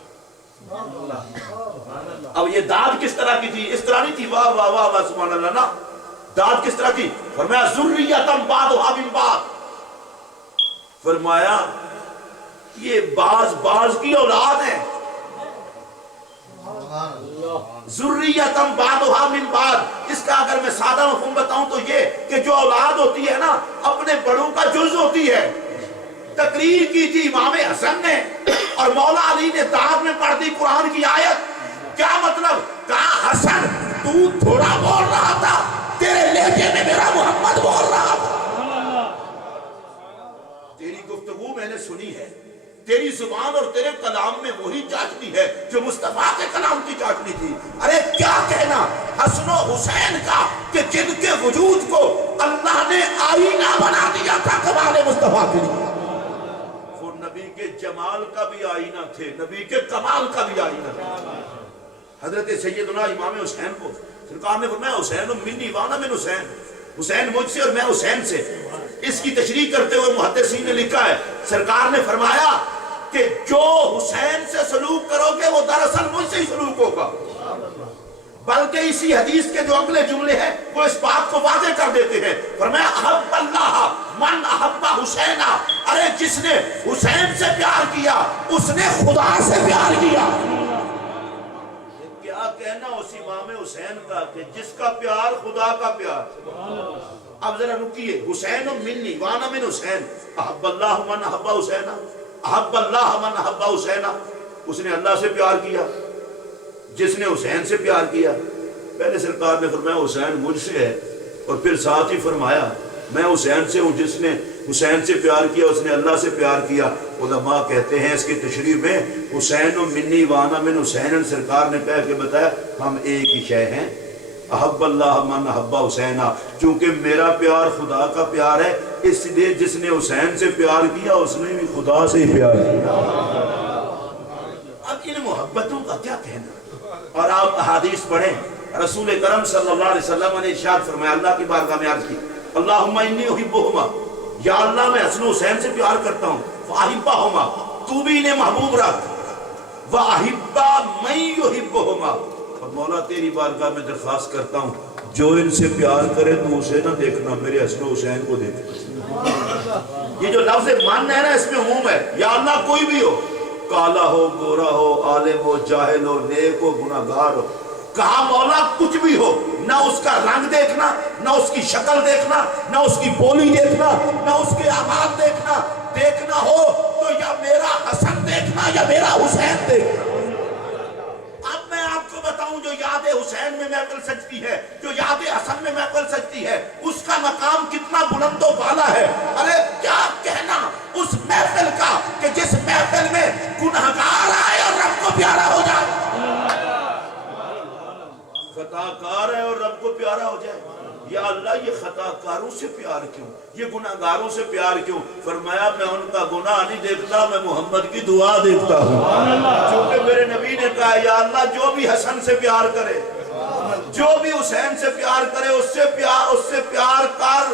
اب یہ داد کس طرح کی تھی؟ اس طرح نہیں تھی واہ واہ واہ واہ سبحان اللہ نا. داد کس طرح کی؟ فرمایا ذریۃ بعضھا من بعض، فرمایا یہ باز کی اولاد ہے. ذریۃ بعضھا من بعض، اس کا اگر میں سادہ مفہوم بتاؤں تو یہ کہ جو اولاد ہوتی ہے نا اپنے بڑوں کا جز ہوتی ہے. تقریر کی تھی امام حسن نے اور مولا علی نے داد میں پڑھ دی قرآن کی آیت. کیا مطلب؟ کہا حسن تو تھوڑا بول رہا تھا، تیرے لہجے میں میرا محمد بول رہا تھا. تیری گفتگو میں نے سنی ہے، تیری زبان اور تیرے کلام میں وہی چاشنی ہے جو مصطفیٰ کے کلام کی چاشنی تھی. ارے کیا کہنا حسن و حسین کا کہ جن کے وجود کو اللہ نے آئینہ بنا دیا تھا کمال مصطفیٰ کے لیے. وہ نبی کے جمال کا بھی آئینہ تھے، نبی کے کمال کا بھی آئینہ تھے. حضرت سیدنا امام حسین کو سرکار نے فرمایا حسین منی وانا من حسین، حسین مجھ سے اور میں حسین سے. اس کی تشریح کرتے ہوئے محدثین نے لکھا ہے سرکار نے فرمایا کہ جو حسین سے سلوک کرو گے وہ دراصل مجھ سے ہی سلوک ہوگا. بلکہ اسی حدیث کے جو اگلے جملے ہیں وہ اس بات کو واضح کر دیتے ہیں. فرمایا احب اللہ من احب حسین، ارے جس نے حسین سے پیار کیا اس نے خدا سے پیار کیا. کیا کہنا اس امام حسین کا کہ جس کا پیار خدا کا پیار. اب ذرا رکیے، حسین منی وانا من حسین، احب اللہ من احب حسین، احب اللہ من احب حسین. اس نے اللہ سے پیار کیا جس نے حسین سے پیار کیا. پہلے سرکار نے فرمایا حسین مجھ سے ہے اور پھر ساتھ ہی فرمایا میں حسین سے ہوں. جس نے حسین سے پیار کیا اس نے اللہ سے پیار کیا. علماء کہتے ہیں اس کی تشریح میں حسین منی وانا من حسین سرکار نے کہہ کے بتایا ہم ایک ہی شے ہیں، احب اللہ من احب حسین. چونکہ میرا پیار خدا کا پیار ہے اس لیے جس نے حسین سے پیار کیا اس نے بھی خدا سے ہی پیار کیا. اب ان محبتوں کا کیا کہنا. اور آپ احادیث پڑھیں، رسول کرم صلی اللہ علیہ وسلم نے ارشاد فرمایا، اللہ کی بارگاہ میں عرض کی اللہم انی احبہما، یا اللہ میں حسن و حسین سے پیار کرتا ہوں، فاحبہما تو بھی انہیں محبوب رکھ، واحبا من یحبہما، اور مولا تیری بارگاہ میں درخواست کرتا ہوں جو ان سے پیار کرے تو اسے نہ دیکھنا، میرے حسن و حسین کو دیکھنا. یہ جو لفظ من ہے نا اس میں عموم ہے. یا اللہ کوئی بھی ہو، کالا ہو گورا ہو عالم ہو جاہل ہو نیک ہو گناہگار ہو. کہا مولا کچھ بھی ہو، نہ اس کا رنگ دیکھنا، نہ اس کی شکل دیکھنا، نہ اس کی بولی دیکھنا، نہ اس کے اعمال دیکھنا. دیکھنا ہو تو یا میرا حسن دیکھنا یا میرا حسین دیکھنا. اب میں آپ کو بتاؤں جو یاد حسین میں محفل سجتی ہے، جو یاد حسن میں محفل سجتی ہے، اس کا مقام کتنا بلند و بالا ہے. ارے کیا کہنا اس محفل کا کہ جس محفل میں گنہگار آئے اور رب کو پیارا ہو جائے، خطا کار ہے اور رب کو پیارا ہو جائے. یا اللہ یہ خطا کاروں سے پیار کیوں، یہ گناہگاروں سے پیار کیوں؟ فرمایا میں ان کا گناہ نہیں دیکھتا، میں محمد کی دعا دیکھتا ہوں. چونکہ میرے نبی نے کہا یا اللہ جو بھی حسن سے پیار کرے، جو بھی حسین سے پیار کرے اس سے پیار کر،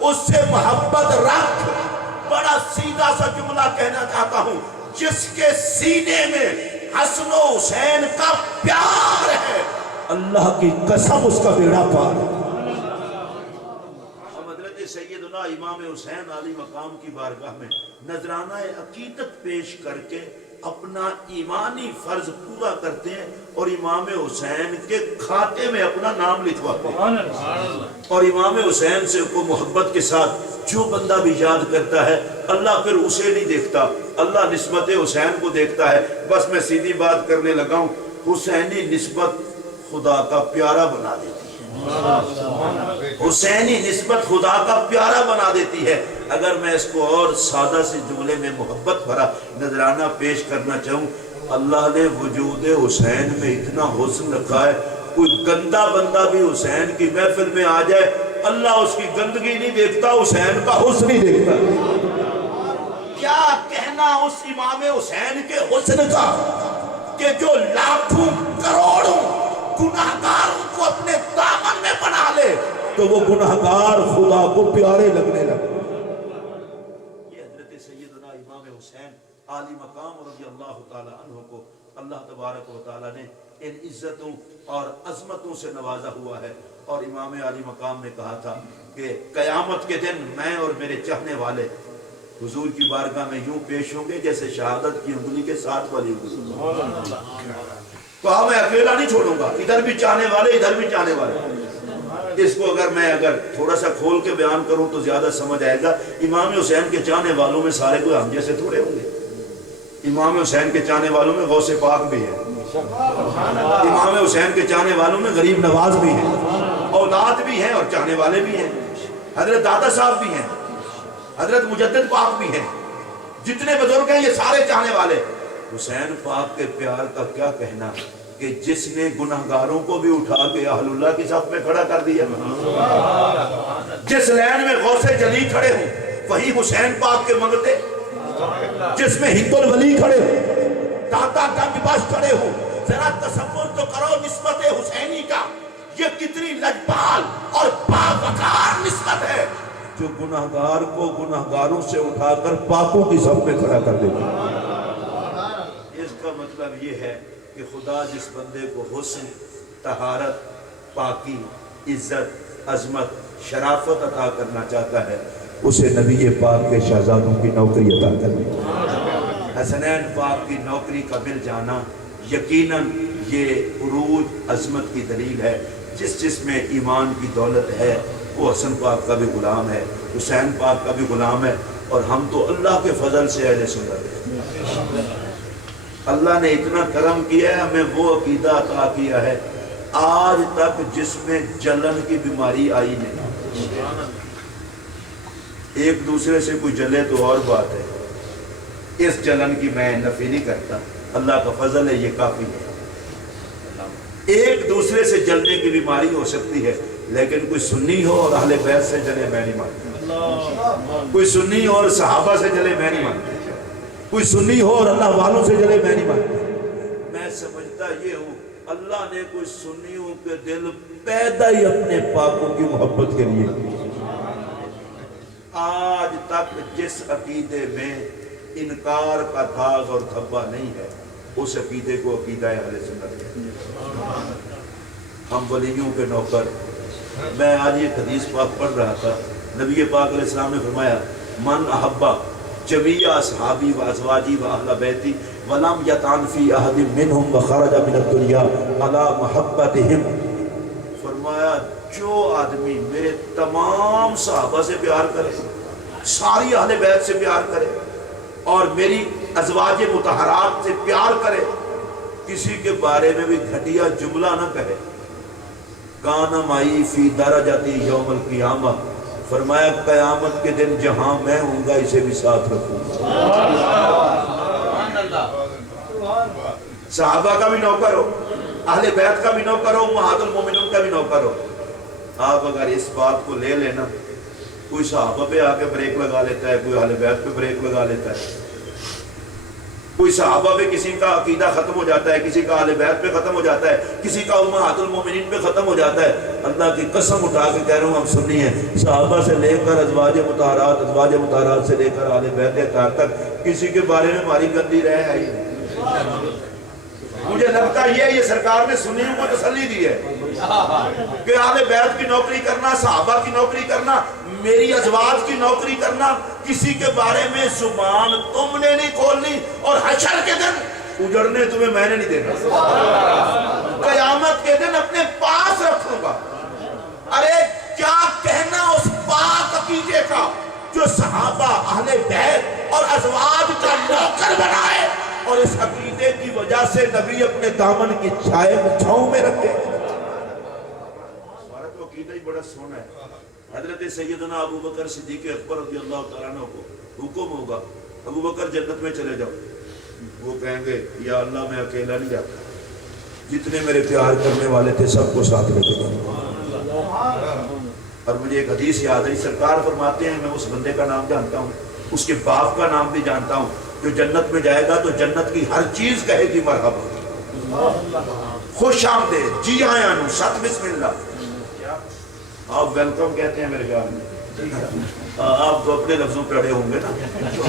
اس سے محبت رکھ. بڑا سیدھا سا جملہ کہنا چاہتا ہوں، جس کے سینے میں حسن و حسین کا پیار ہے اللہ کی قسم اس کا بیڑا پار ہے. حضرت سیدنا امام حسین علی مقام کی بارگاہ میں نذرانہ عقیدت پیش کر کے اپنا ایمانی فرض پورا کرتے ہیں اور امام حسین کے کھاتے میں اپنا نام لکھواتے ہیں. اور امام حسین سے کو محبت کے ساتھ جو بندہ بھی یاد کرتا ہے اللہ پھر اسے نہیں دیکھتا، اللہ نسبت حسین کو دیکھتا ہے. بس میں سیدھی بات کرنے لگا ہوں، حسینی نسبت خدا کا پیارا بنا دیتی ہے. حسینی نسبت خدا کا پیارا بنا دیتی ہے. اگر میں اس کو اور سادہ سے جملے میں محبت بھرا نذرانہ پیش کرنا چاہوں، اللہ نے وجود حسین میں اتنا حسن رکھا ہے، کوئی گندا بندہ بھی حسین کی محفل میں آ جائے اللہ اس کی گندگی نہیں دیکھتا، حسین کا حسن ہی دیکھتا. کیا کہنا اس امام حسین کے حسن کا کہ جو لاکھوں کروڑوں گناہگاروں کو اپنے دامن میں بنا لے تو وہ گناہگار خدا کو پیارے لگنے لگے. یہ حضرت اللہ تبارک و تعالیٰ نے ان عزتوں اور عظمتوں سے نوازا ہوا ہے. اور امام علی مقام نے کہا تھا کہ قیامت کے دن میں اور میرے چاہنے والے حضور کی بارگاہ میں یوں پیش ہوں گے جیسے شہادت کی انگلی کے ساتھ والی انگلی. کہا میں اکیلا نہیں چھوڑوں گا, ادھر بھی چاہنے والے ادھر بھی چاہنے والے. اس کو اگر تھوڑا سا کھول کے بیان کروں تو زیادہ سمجھ آئے گا. امام حسین کے چاہنے والوں میں سارے کوئی ہم جیسے تھوڑے ہوں گے. امام حسین کے چاہنے والوں میں غوث پاک بھی ہے, امام حسین کے چاہنے والوں میں غریب نواز بھی ہیں, اولاد بھی ہیں اور چاہنے والے بھی ہیں, حضرت دادا صاحب بھی ہیں, حضرت مجدد پاک بھی ہیں. جتنے بزرگ ہیں یہ سارے چاہنے والے. حسین پاک کے پیار کا کیا کہنا کہ جس نے گناہگاروں کو بھی اٹھا کے اہل اللہ کی صف میں کھڑا کر دیا. جس لین میں غوث جلی کھڑے ہوں وہی حسین پاک کے منگتے, جس میں ہند الولی کھڑے ہوں, داتا گنج بخش کھڑے ہوں. ذرا تصور تو کرو نسبت حسینی کا, یہ کتنی لجپال اور باوقار نسبت ہے جو گناہگار کو گناہگاروں سے اٹھا کر پاکوں کی صف میں کھڑا کر دیتا. اس کا مطلب یہ ہے کہ خدا جس بندے کو حسن, طہارت, پاکی, عزت, عظمت, شرافت عطا کرنا چاہتا ہے اسے نبی پاک کے شہزادوں کی نوکری عطا کرنی. حسنین پاک کی نوکری کا مل جانا یقیناً یہ عروج عظمت کی دلیل ہے. جس میں ایمان کی دولت ہے وہ حسن پاک کا بھی غلام ہے, حسین پاک کا بھی غلام ہے. اور ہم تو اللہ کے فضل سے اہل سنت ہیں. اللہ نے اتنا کرم کیا ہے, ہمیں وہ عقیدہ عطا کیا ہے آج تک جس میں جلن کی بیماری آئی نہیں. ایک دوسرے سے کوئی جلے تو اور بات ہے, اس جلن کی میں نفی نہیں کرتا, اللہ کا فضل ہے, یہ کافی ہے. ایک دوسرے سے جلنے کی بیماری ہو سکتی ہے لیکن کوئی سنی ہو اور اہل بیت سے جلے میں نہیں مانتا, کوئی سنی ہو اور صحابہ سے جلے میں نہیں مانتا, کوئی سنی ہو اور اللہ والوں سے جلے میں نہیں مانتا. میں سمجھتا یہ ہوں اللہ نے کوئی سنیوں کے دل پیدا ہی اپنے پاکوں کی محبت کے لیے. آج تک جس عقیدے میں انکار کا داغ اور دھبا نہیں ہے اس عقیدے کو عقیدہ اہل سنت ہے. ہم ولیوں کے نوکر. میں آج یہ حدیث پاک پڑھ رہا تھا, نبی پاک علیہ السلام نے فرمایا من احبا جمیع اصحابی و ازواجی و اہل بیتی ولم یطعن فی احد منہم وخرج من الدنیا علی محبتہم. فرمایا جو آدمی میرے تمام صحابہ سے پیار کرے, ساری اہل بیت سے پیار کرے اور میری ازواج مطہرات سے پیار کرے, کسی کے بارے میں بھی گھٹیا جملہ نہ کہے, کان معی فی درجتی یوم القیامہ, فرمایا قیامت کے دن جہاں میں ہوں گا اسے بھی ساتھ رکھوں گا. صحابہ کا بھی نوکر ہو, اہل بیت کا بھی نوکر ہو, امہات المومنون کا بھی نوکر ہو. آپ اگر اس بات کو لے لینا, کوئی صحابہ پہ آ کے بریک لگا لیتا ہے, کوئی اہل بیت پہ بریک لگا لیتا ہے, کوئی صحابہ پہ کسی کا عقیدہ ختم ہو جاتا ہے, کسی کا اہل بیت پہ ختم ہو جاتا ہے, کسی کا امہات المومنین پہ ختم ہو جاتا ہے. اللہ کی قسم اٹھا کے کہہ رہا ہوں ہم سنی ہیں, صحابہ سے لے کر ازواج مطہرات سے لے کر اہل بیت اطہار تک کسی کے بارے میں ہماری گندی رہ ہے ہی نہیں. مجھے لگتا یہ سرکار نے سنیوں کو تسلی دی ہے کہ اہل بیت کی نوکری کرنا, صحابہ کی نوکری کرنا, میری ازواج کی نوکری کرنا, کسی کے بارے میں زبان تم نے نہیں کھولنی اور حشر کے دن اجڑنے تمہیں میں نے نہیں دینا, قیامت کے دن اپنے پاس رکھوں گا. ارے کیا کہنا اس پاک عقیدے کا جو صحابہ, اہل بیت اور ازواج کا نوکر بنائے اور اس عقیدے کی وجہ سے نبی اپنے دامن کی چھاؤں میں رکھے. ہمارا تو عقیدہ ہی بڑا سونا ہے. حضرت سیدنا ابو بکر صدیق اکبر رضی اللہ تعالیٰ عنہ کو حکم ہوگا ابو بکر جنت میں چلے جاؤ, وہ کہیں گے یا اللہ میں اکیلا نہیں جاتا, جتنے میرے پیار کرنے والے تھے سب کو ساتھ لے کے جاؤں. اور مجھے ایک حدیث یاد ہے, سرکار فرماتے ہیں میں اس بندے کا نام جانتا ہوں, اس کے باپ کا نام بھی جانتا ہوں, جو جنت میں جائے گا تو جنت کی ہر چیز کہے گی مرحبا, خوش آمدید, جی آیا نو, ست بسم اللہ. آپ ویلکم کہتے ہیں میرے خیال میں, آپ تو اپنے لفظوں پہ اڑے ہوں گے نا,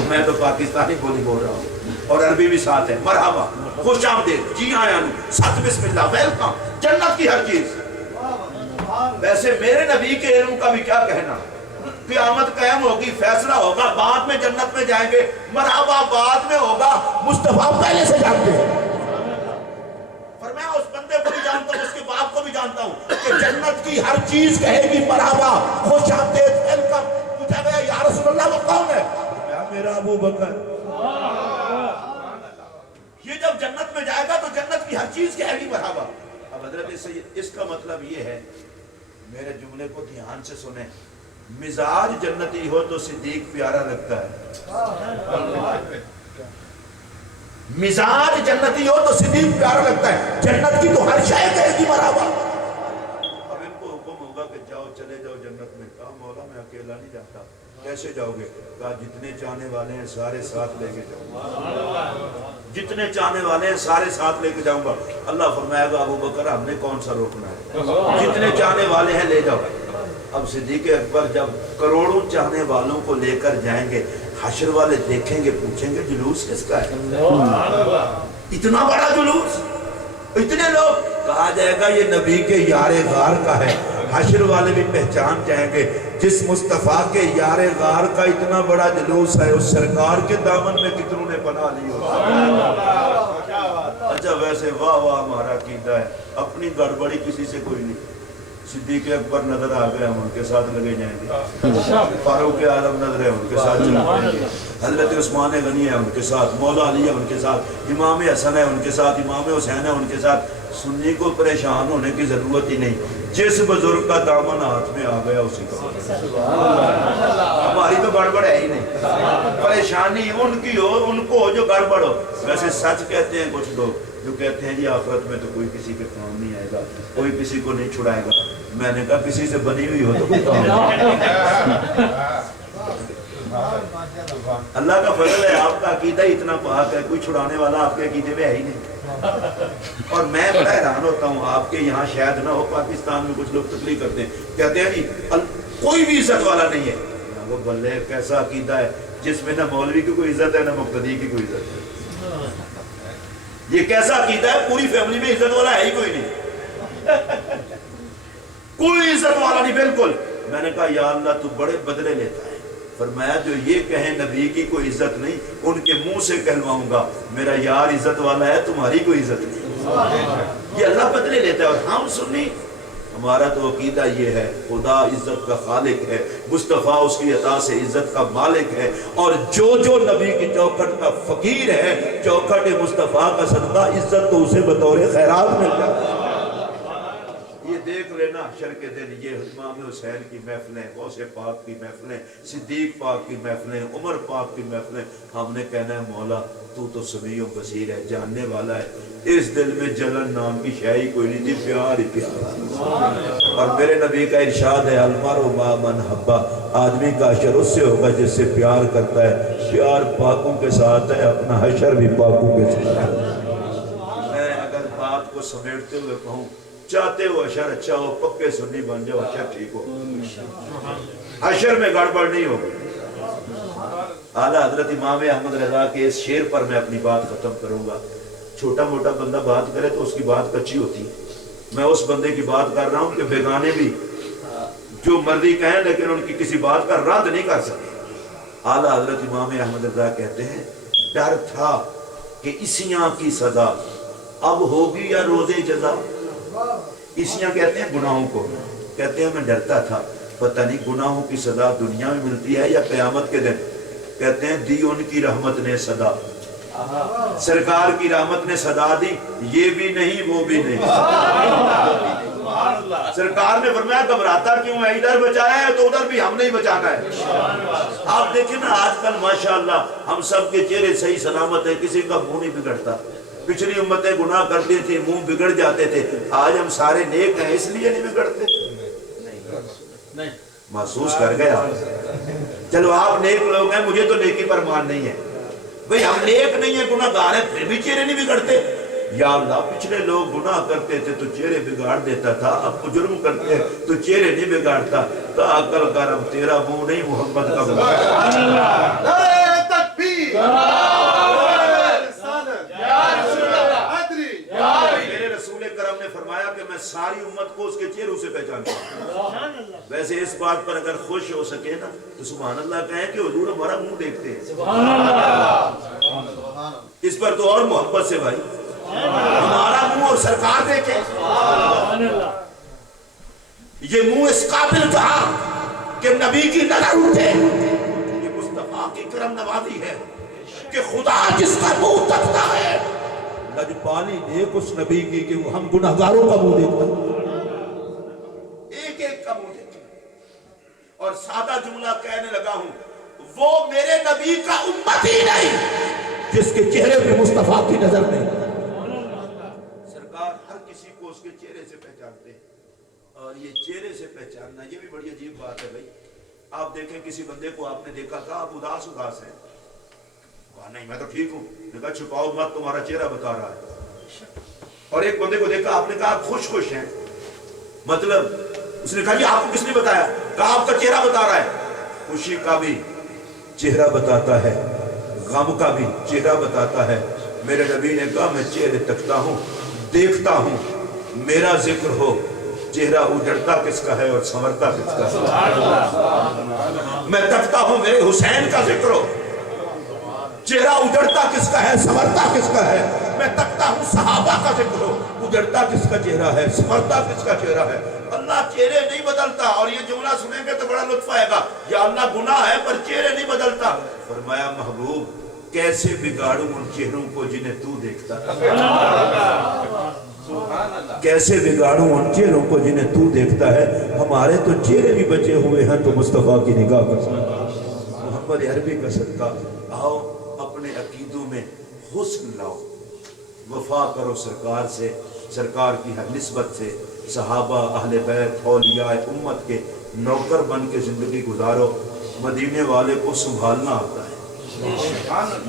میں تو پاکستانی بولی بول رہا ہوں اور عربی بھی ساتھ ہے, مرحبا. خوش آمدید، جی آیا نو، ست بسم اللہ، ویلکم، جنت کی ہر چیز۔ ویسے میرے نبی کے علم کا بھی کیا کہنا، قیامت قائم ہوگی، فیصلہ ہوگا، بعد میں جنت میں جائیں گے، مرحبا بعد میں ہوگا، مصطفیٰ پہلے سے جانتے ہیں۔ فرمایا اس بندے کو بھی جانتا ہوں، اس کے باپ کو بھی جانتا ہوں کہ جنت کی ہر چیز کہے گی مرحبا، خوش آمدید، ویلکم۔ پوچھا گیا یا رسول اللہ وہ کون ہے؟ فرمایا میرا ابو بکر۔ یہ جب جنت میں جائے گا تو جنت کی ہر چیز کہے گی مرحبا۔ اب حضرت سید اس کا مطلب یہ ہے، میرے جملے کو دھیان سے سنیں، مزاج جنتی ہو تو صدیق پیارا لگتا ہے، مزاج جنتی ہو تو صدیق پیارا لگتا ہے، جنت کی تو ہر شے کہے گی مرحبا۔ اب ان کو حکم ہوگا کہ جاؤ چلے جاؤ جنت میں، کہا مولا میں اکیلا نہیں جاتا، کیسے جاؤ گے؟ کہا جتنے چاہنے والے ہیں سارے ساتھ لے کے جاؤں گا، جتنے چاہنے والے ہیں سارے ساتھ لے کے جاؤں گا۔ اللہ فرمائے گا ابو بکر ہم نے کون سا روکنا ہے، جتنے چاہنے والے ہیں لے جاؤ۔ اب صدیق اکبر جب کروڑوں چاہنے والوں کو لے کر جائیں گے، حشر والے دیکھیں گے، پوچھیں گے جلوس کس کا ہے، اتنا بڑا جلوس، اتنے لوگ، کہا جائے گا یہ نبی کے یار غار کا ہے۔ حشر والے بھی پہچان جائیں گے، جس مصطفیٰ کے یار غار کا اتنا بڑا جلوس ہے، اس سرکار کے دامن میں کتنوں نے پناہ لی ہو۔ اچھا ویسے واہ واہ ہمارا عقیدہ ہے، اپنی گڑبڑی کسی سے کوئی نہیں۔ صدیق اکبر نظر آ گئے ہم ان کے ساتھ لگے جائیں گے، فاروق اعظم نظر ہے ان کے ساتھ چلے جائیں گے، حضرت عثمان غنی ہے ان کے ساتھ، مولا علی ہے ان کے ساتھ، امام حسن ہے ان کے ساتھ، امام حسین ہے ان کے ساتھ۔ سنی کو پریشان ہونے کی ضرورت ہی نہیں، جس بزرگ کا دامن ہاتھ میں آ گیا اسی کا، ہماری تو گڑبڑ ہے ہی نہیں، پریشانی ان کی ہو، ان کو ہو جو گڑبڑ ہو۔ ویسے سچ کہتے ہیں کچھ لوگ جو کہتے ہیں جی آخرت میں تو کوئی کسی کے کام نہیں آئے گا، کوئی کسی کو نہیں چھڑائے گا۔ میں نے کہا کسی سے بنی ہوئی ہو تو کوئی کام نہیں۔ اللہ کا فضل ہے، آپ کا عقیدہ اتنا پاک ہے، کوئی چھڑانے والا آپ کے عقیدے میں ہے ہی نہیں۔ اور میں بڑا حیران ہوتا ہوں، آپ کے یہاں شاید نہ ہو، پاکستان میں کچھ لوگ تقریر کرتے ہیں، کہتے ہیں جی کوئی بھی عزت والا نہیں ہے۔ وہ بلے کیسا عقیدہ ہے جس میں نہ مولوی کی کوئی عزت ہے نہ مقتدی کی کوئی عزت ہے، یہ کیسا عقیدہ ہے؟ پوری فیملی میں عزت والا ہے ہی کوئی نہیں، کوئی عزت والا نہیں بالکل۔ میں نے کہا یا اللہ تو بڑے بدلے لیتا ہے۔ فرمایا جو یہ کہیں نبی کی کوئی عزت نہیں، ان کے منہ سے کہلواؤں گا میرا یار عزت والا ہے، تمہاری کوئی عزت نہیں۔ یہ اللہ بدلے لیتا ہے۔ اور ہم سنی، ہمارا تو عقیدہ یہ ہے خدا عزت کا خالق ہے، مصطفیٰ اس کی عطا سے عزت کا مالک ہے، اور جو جو نبی کی چوکھٹ کا فقیر ہے، چوکھٹ مصطفیٰ کا صدقہ عزت تو اسے بطور خیرات مل جاتا ہے۔ یہ دیکھ لینا حشر کے دن یہ امام حسین کی محفلیں، غوث پاک کی محفلیں، صدیق پاک کی محفلیں، عمر پاک کی محفلیں، ہم نے کہنا ہے مولا تو سمیع و بصیر ہے، جاننے والا ہے، اس دل میں جلن نام کی شے کوئی نہیں تھی، پیار ہی پیار۔ اور میرے نبی کا ارشاد ہے المرء مع من احب، آدمی کا حشر اس سے ہوگا جس سے پیار کرتا ہے، پیار پاکوں کے ساتھ ہے، اپنا حشر بھی پاکوں کے ساتھ ہے۔ میں اگر بات کو سمیٹتے ہوئے کہوں، چاہتے ہو حشر اچھا ہو، پکے سنی بن جاؤ، حشر ٹھیک ہو، حشر میں گڑبڑ نہیں ہوگی۔ اعلیٰ حضرت امام احمد رضا کے اس شعر پر میں اپنی بات ختم کروں گا۔ چھوٹا موٹا بندہ بات کرے تو اس کی بات کچی ہوتی ہے، میں اس بندے کی بات کر رہا ہوں کہ بیگانے بھی جو مرضی کہیں لیکن ان کی کسی بات کا رد نہیں کر سکے۔ اعلیٰ حضرت امام احمد رضا کہتے ہیں ڈر تھا کہ عصیاں کی سزا اب ہوگی یا روزے جزا۔ عصیاں کہتے ہیں گناہوں کو، کہتے ہیں میں ڈرتا تھا پتہ نہیں گناہوں کی سزا دنیا میں ملتی ہے یا قیامت کے دن۔ کہتے ہیں دی ان کی رحمت نے صدا، سرکار کی رحمت نے صدا دی، یہ بھی نہیں وہ بھی نہیں۔ سرکار نے فرمایا گھبراتا کیوں ہے، ادھر بچایا ہے تو ادھر بھی ہم نہیں بچانا ہے۔ آپ دیکھیں نا آج کل ماشاءاللہ ہم سب کے چہرے صحیح سلامت ہیں، کسی کا منہ نہیں بگڑتا۔ پچھلی امتیں گناہ کرتی تھی، منہ بگڑ جاتے تھے، آج ہم سارے نیک ہیں اس لیے نہیں بگڑتے؟ نہیں، محسوس کر گیا۔ چلو آپ نیک لوگ ہیں، مجھے تو نیکی پر مان نہیں ہے، بھئی ہم نیک نہیں ہیں، گناہ گار ہیں، پھر بھی چہرے نہیں بگڑتے۔ یا اللہ پچھلے لوگ گناہ کرتے تھے تو چہرے بگاڑ دیتا تھا، اب جرم کرتے تو چہرے نہیں بگاڑتا، تو عقل کرم تیرا منہ نہیں محمد کا منہ۔ نعرہ تکبیر، ساری امت کو اس کے چہروں سے پہچانتا ہوں۔ سبحان اللہ ویسے اس بات پر اگر خوش ہو سکے نا تو سبحان اللہ کہیں کہ حضور ہمارا منہ دیکھتے ہیں، سبحان اللہ اس پر تو اور محبت سے بھائی ہمارا منہ اور سرکار دیکھے۔ سبحان اللہ یہ منہ اس قابل کہا کہ نبی کی نظر اٹھے، یہ مصطفیٰ کی کرم نوازی ہے کہ خدا جس کا منہ تکتا ہے لجپالی دیکھ اس نبی کی کہ وہ ہم گناہگاروں کا منہ دیکھتا ہے، ایک ایک کا منہ دیکھتا ہے۔ اور سادہ جملہ کہنے لگا ہوں، وہ میرے نبی کا امت ہی نہیں جس کے چہرے پہ مصطفیٰ کی نظر نہیں۔ سرکار ہر کسی کو اس کے چہرے سے پہچانتے ہیں، اور یہ چہرے سے پہچاننا یہ بھی بڑی عجیب بات ہے بھائی۔ آپ دیکھیں کسی بندے کو آپ نے دیکھا تھا آپ اداس اداس ہیں، کہا نہیں میں تو ٹھیک ہوں، نے کہا چھپاؤ مت تمہارا چہرہ بتا رہا ہے۔ اور ایک بندے کو دیکھا آپ نے کہا آپ خوش خوش ہیں، مطلب اس نے کہا جی آپ کو کس نے بتایا؟ کہا آپ کا چہرہ بتا رہا ہے۔ خوشی کا بھی چہرہ بتاتا ہے، غم کا بھی چہرہ بتاتا ہے۔ میرے نبی نے کہا میں چہرے تکتا ہوں، دیکھتا ہوں، میرا ذکر ہو چہرہ اجڑتا کس کا ہے اور سنورتا کس کا ہے۔ میں تکتا ہوں میرے حسین کا ذکر ہو، چہرہ اجڑتا کس کا ہے سنورتا کس کا ہے۔ میں تکتا ہوں صحابہ کا ذکر ہو، اجڑتا کس کا چہرہ ہے سنورتا کس کا چہرہ ہے۔ اللہ چہرے نہیں بدلتا، اور یہ جملہ سنیں گے تو بڑا لطف آئے گا، یا اللہ گناہ ہے پر چہرے نہیں بدلتا۔ فرمایا محبوب کیسے بگاڑوں ان چہروں کو جنہیں تو دیکھتا ہے، کیسے بگاڑوں ان چہروں کو جنہیں تو دیکھتا ہے۔ ہمارے تو چہرے بھی بچے ہوئے ہیں تو مصطفیٰ کی نگاہ کا صدقہ، محمد عربی کا صدقہ۔ آؤ اپنے عقیدوں میں حسن لاؤ، وفا کرو سرکار سے، سرکار کی ہر نسبت سے، صحابہ اہل بیت اولیاء امت کے نوکر بن کے زندگی گزارو۔ مدینے والے کو سنبھالنا آتا ہے،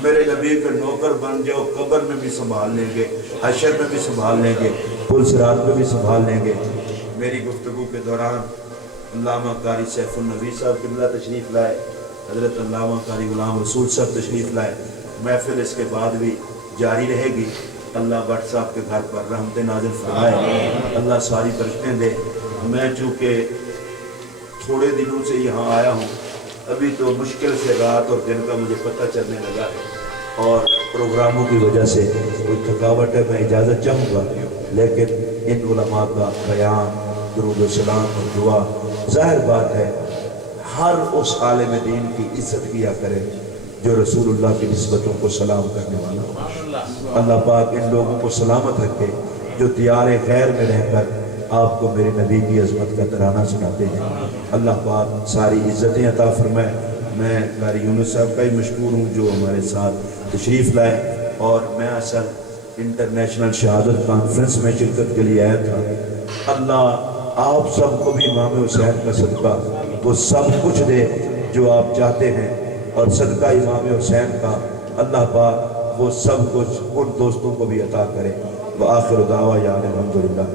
میرے نبی کے نوکر بن جاؤ، قبر میں بھی سنبھال لیں گے، حشر میں بھی سنبھال لیں گے، پل صراط میں بھی سنبھال لیں گے۔ میری گفتگو کے دوران علامہ قاری سیف النبی صاحب قبلہ تشریف لائے، حضرت علامہ قاری غلام رسول صاحب تشریف لائے۔ محفل اس کے بعد بھی جاری رہے گی۔ اللہ بٹ صاحب کے گھر پر رحمت نازل فرمائے، اللہ ساری برکتیں دے۔ میں چونکہ تھوڑے دنوں سے یہاں آیا ہوں، ابھی تو مشکل سے رات اور دن کا مجھے پتہ چلنے لگا ہے، اور پروگراموں کی وجہ سے کوئی تھکاوٹ ہے، میں اجازت چاہوں گا، لیکن ان علماء کا بیان، درود و سلام اور دعا، ظاہر بات ہے ہر اس عالم دین کی عزت کیا کرے جو رسول اللہ کی نسبتوں کو سلام کرنے والا ہو۔ اللہ پاک ان لوگوں کو سلامت رکھے جو دیار خیر میں رہ کر آپ کو میرے نبی کی عظمت کا ترانہ سناتے ہیں۔ اللہ پاک ساری عزتیں عطا فرمائے۔ میں قاری یونس صاحب کا ہی مشکور ہوں جو ہمارے ساتھ تشریف لائے، اور میں اصل انٹرنیشنل شہادت کانفرنس میں شرکت کے لیے آیا تھا۔ اللہ آپ سب کو بھی امام حسین کا صدقہ وہ سب کچھ دے جو آپ چاہتے ہیں، اور صدقہ امام حسین کا اللہ پاک وہ سب کچھ ان دوستوں کو بھی عطا کرے۔ وآخر دعوانا الحمدللہ۔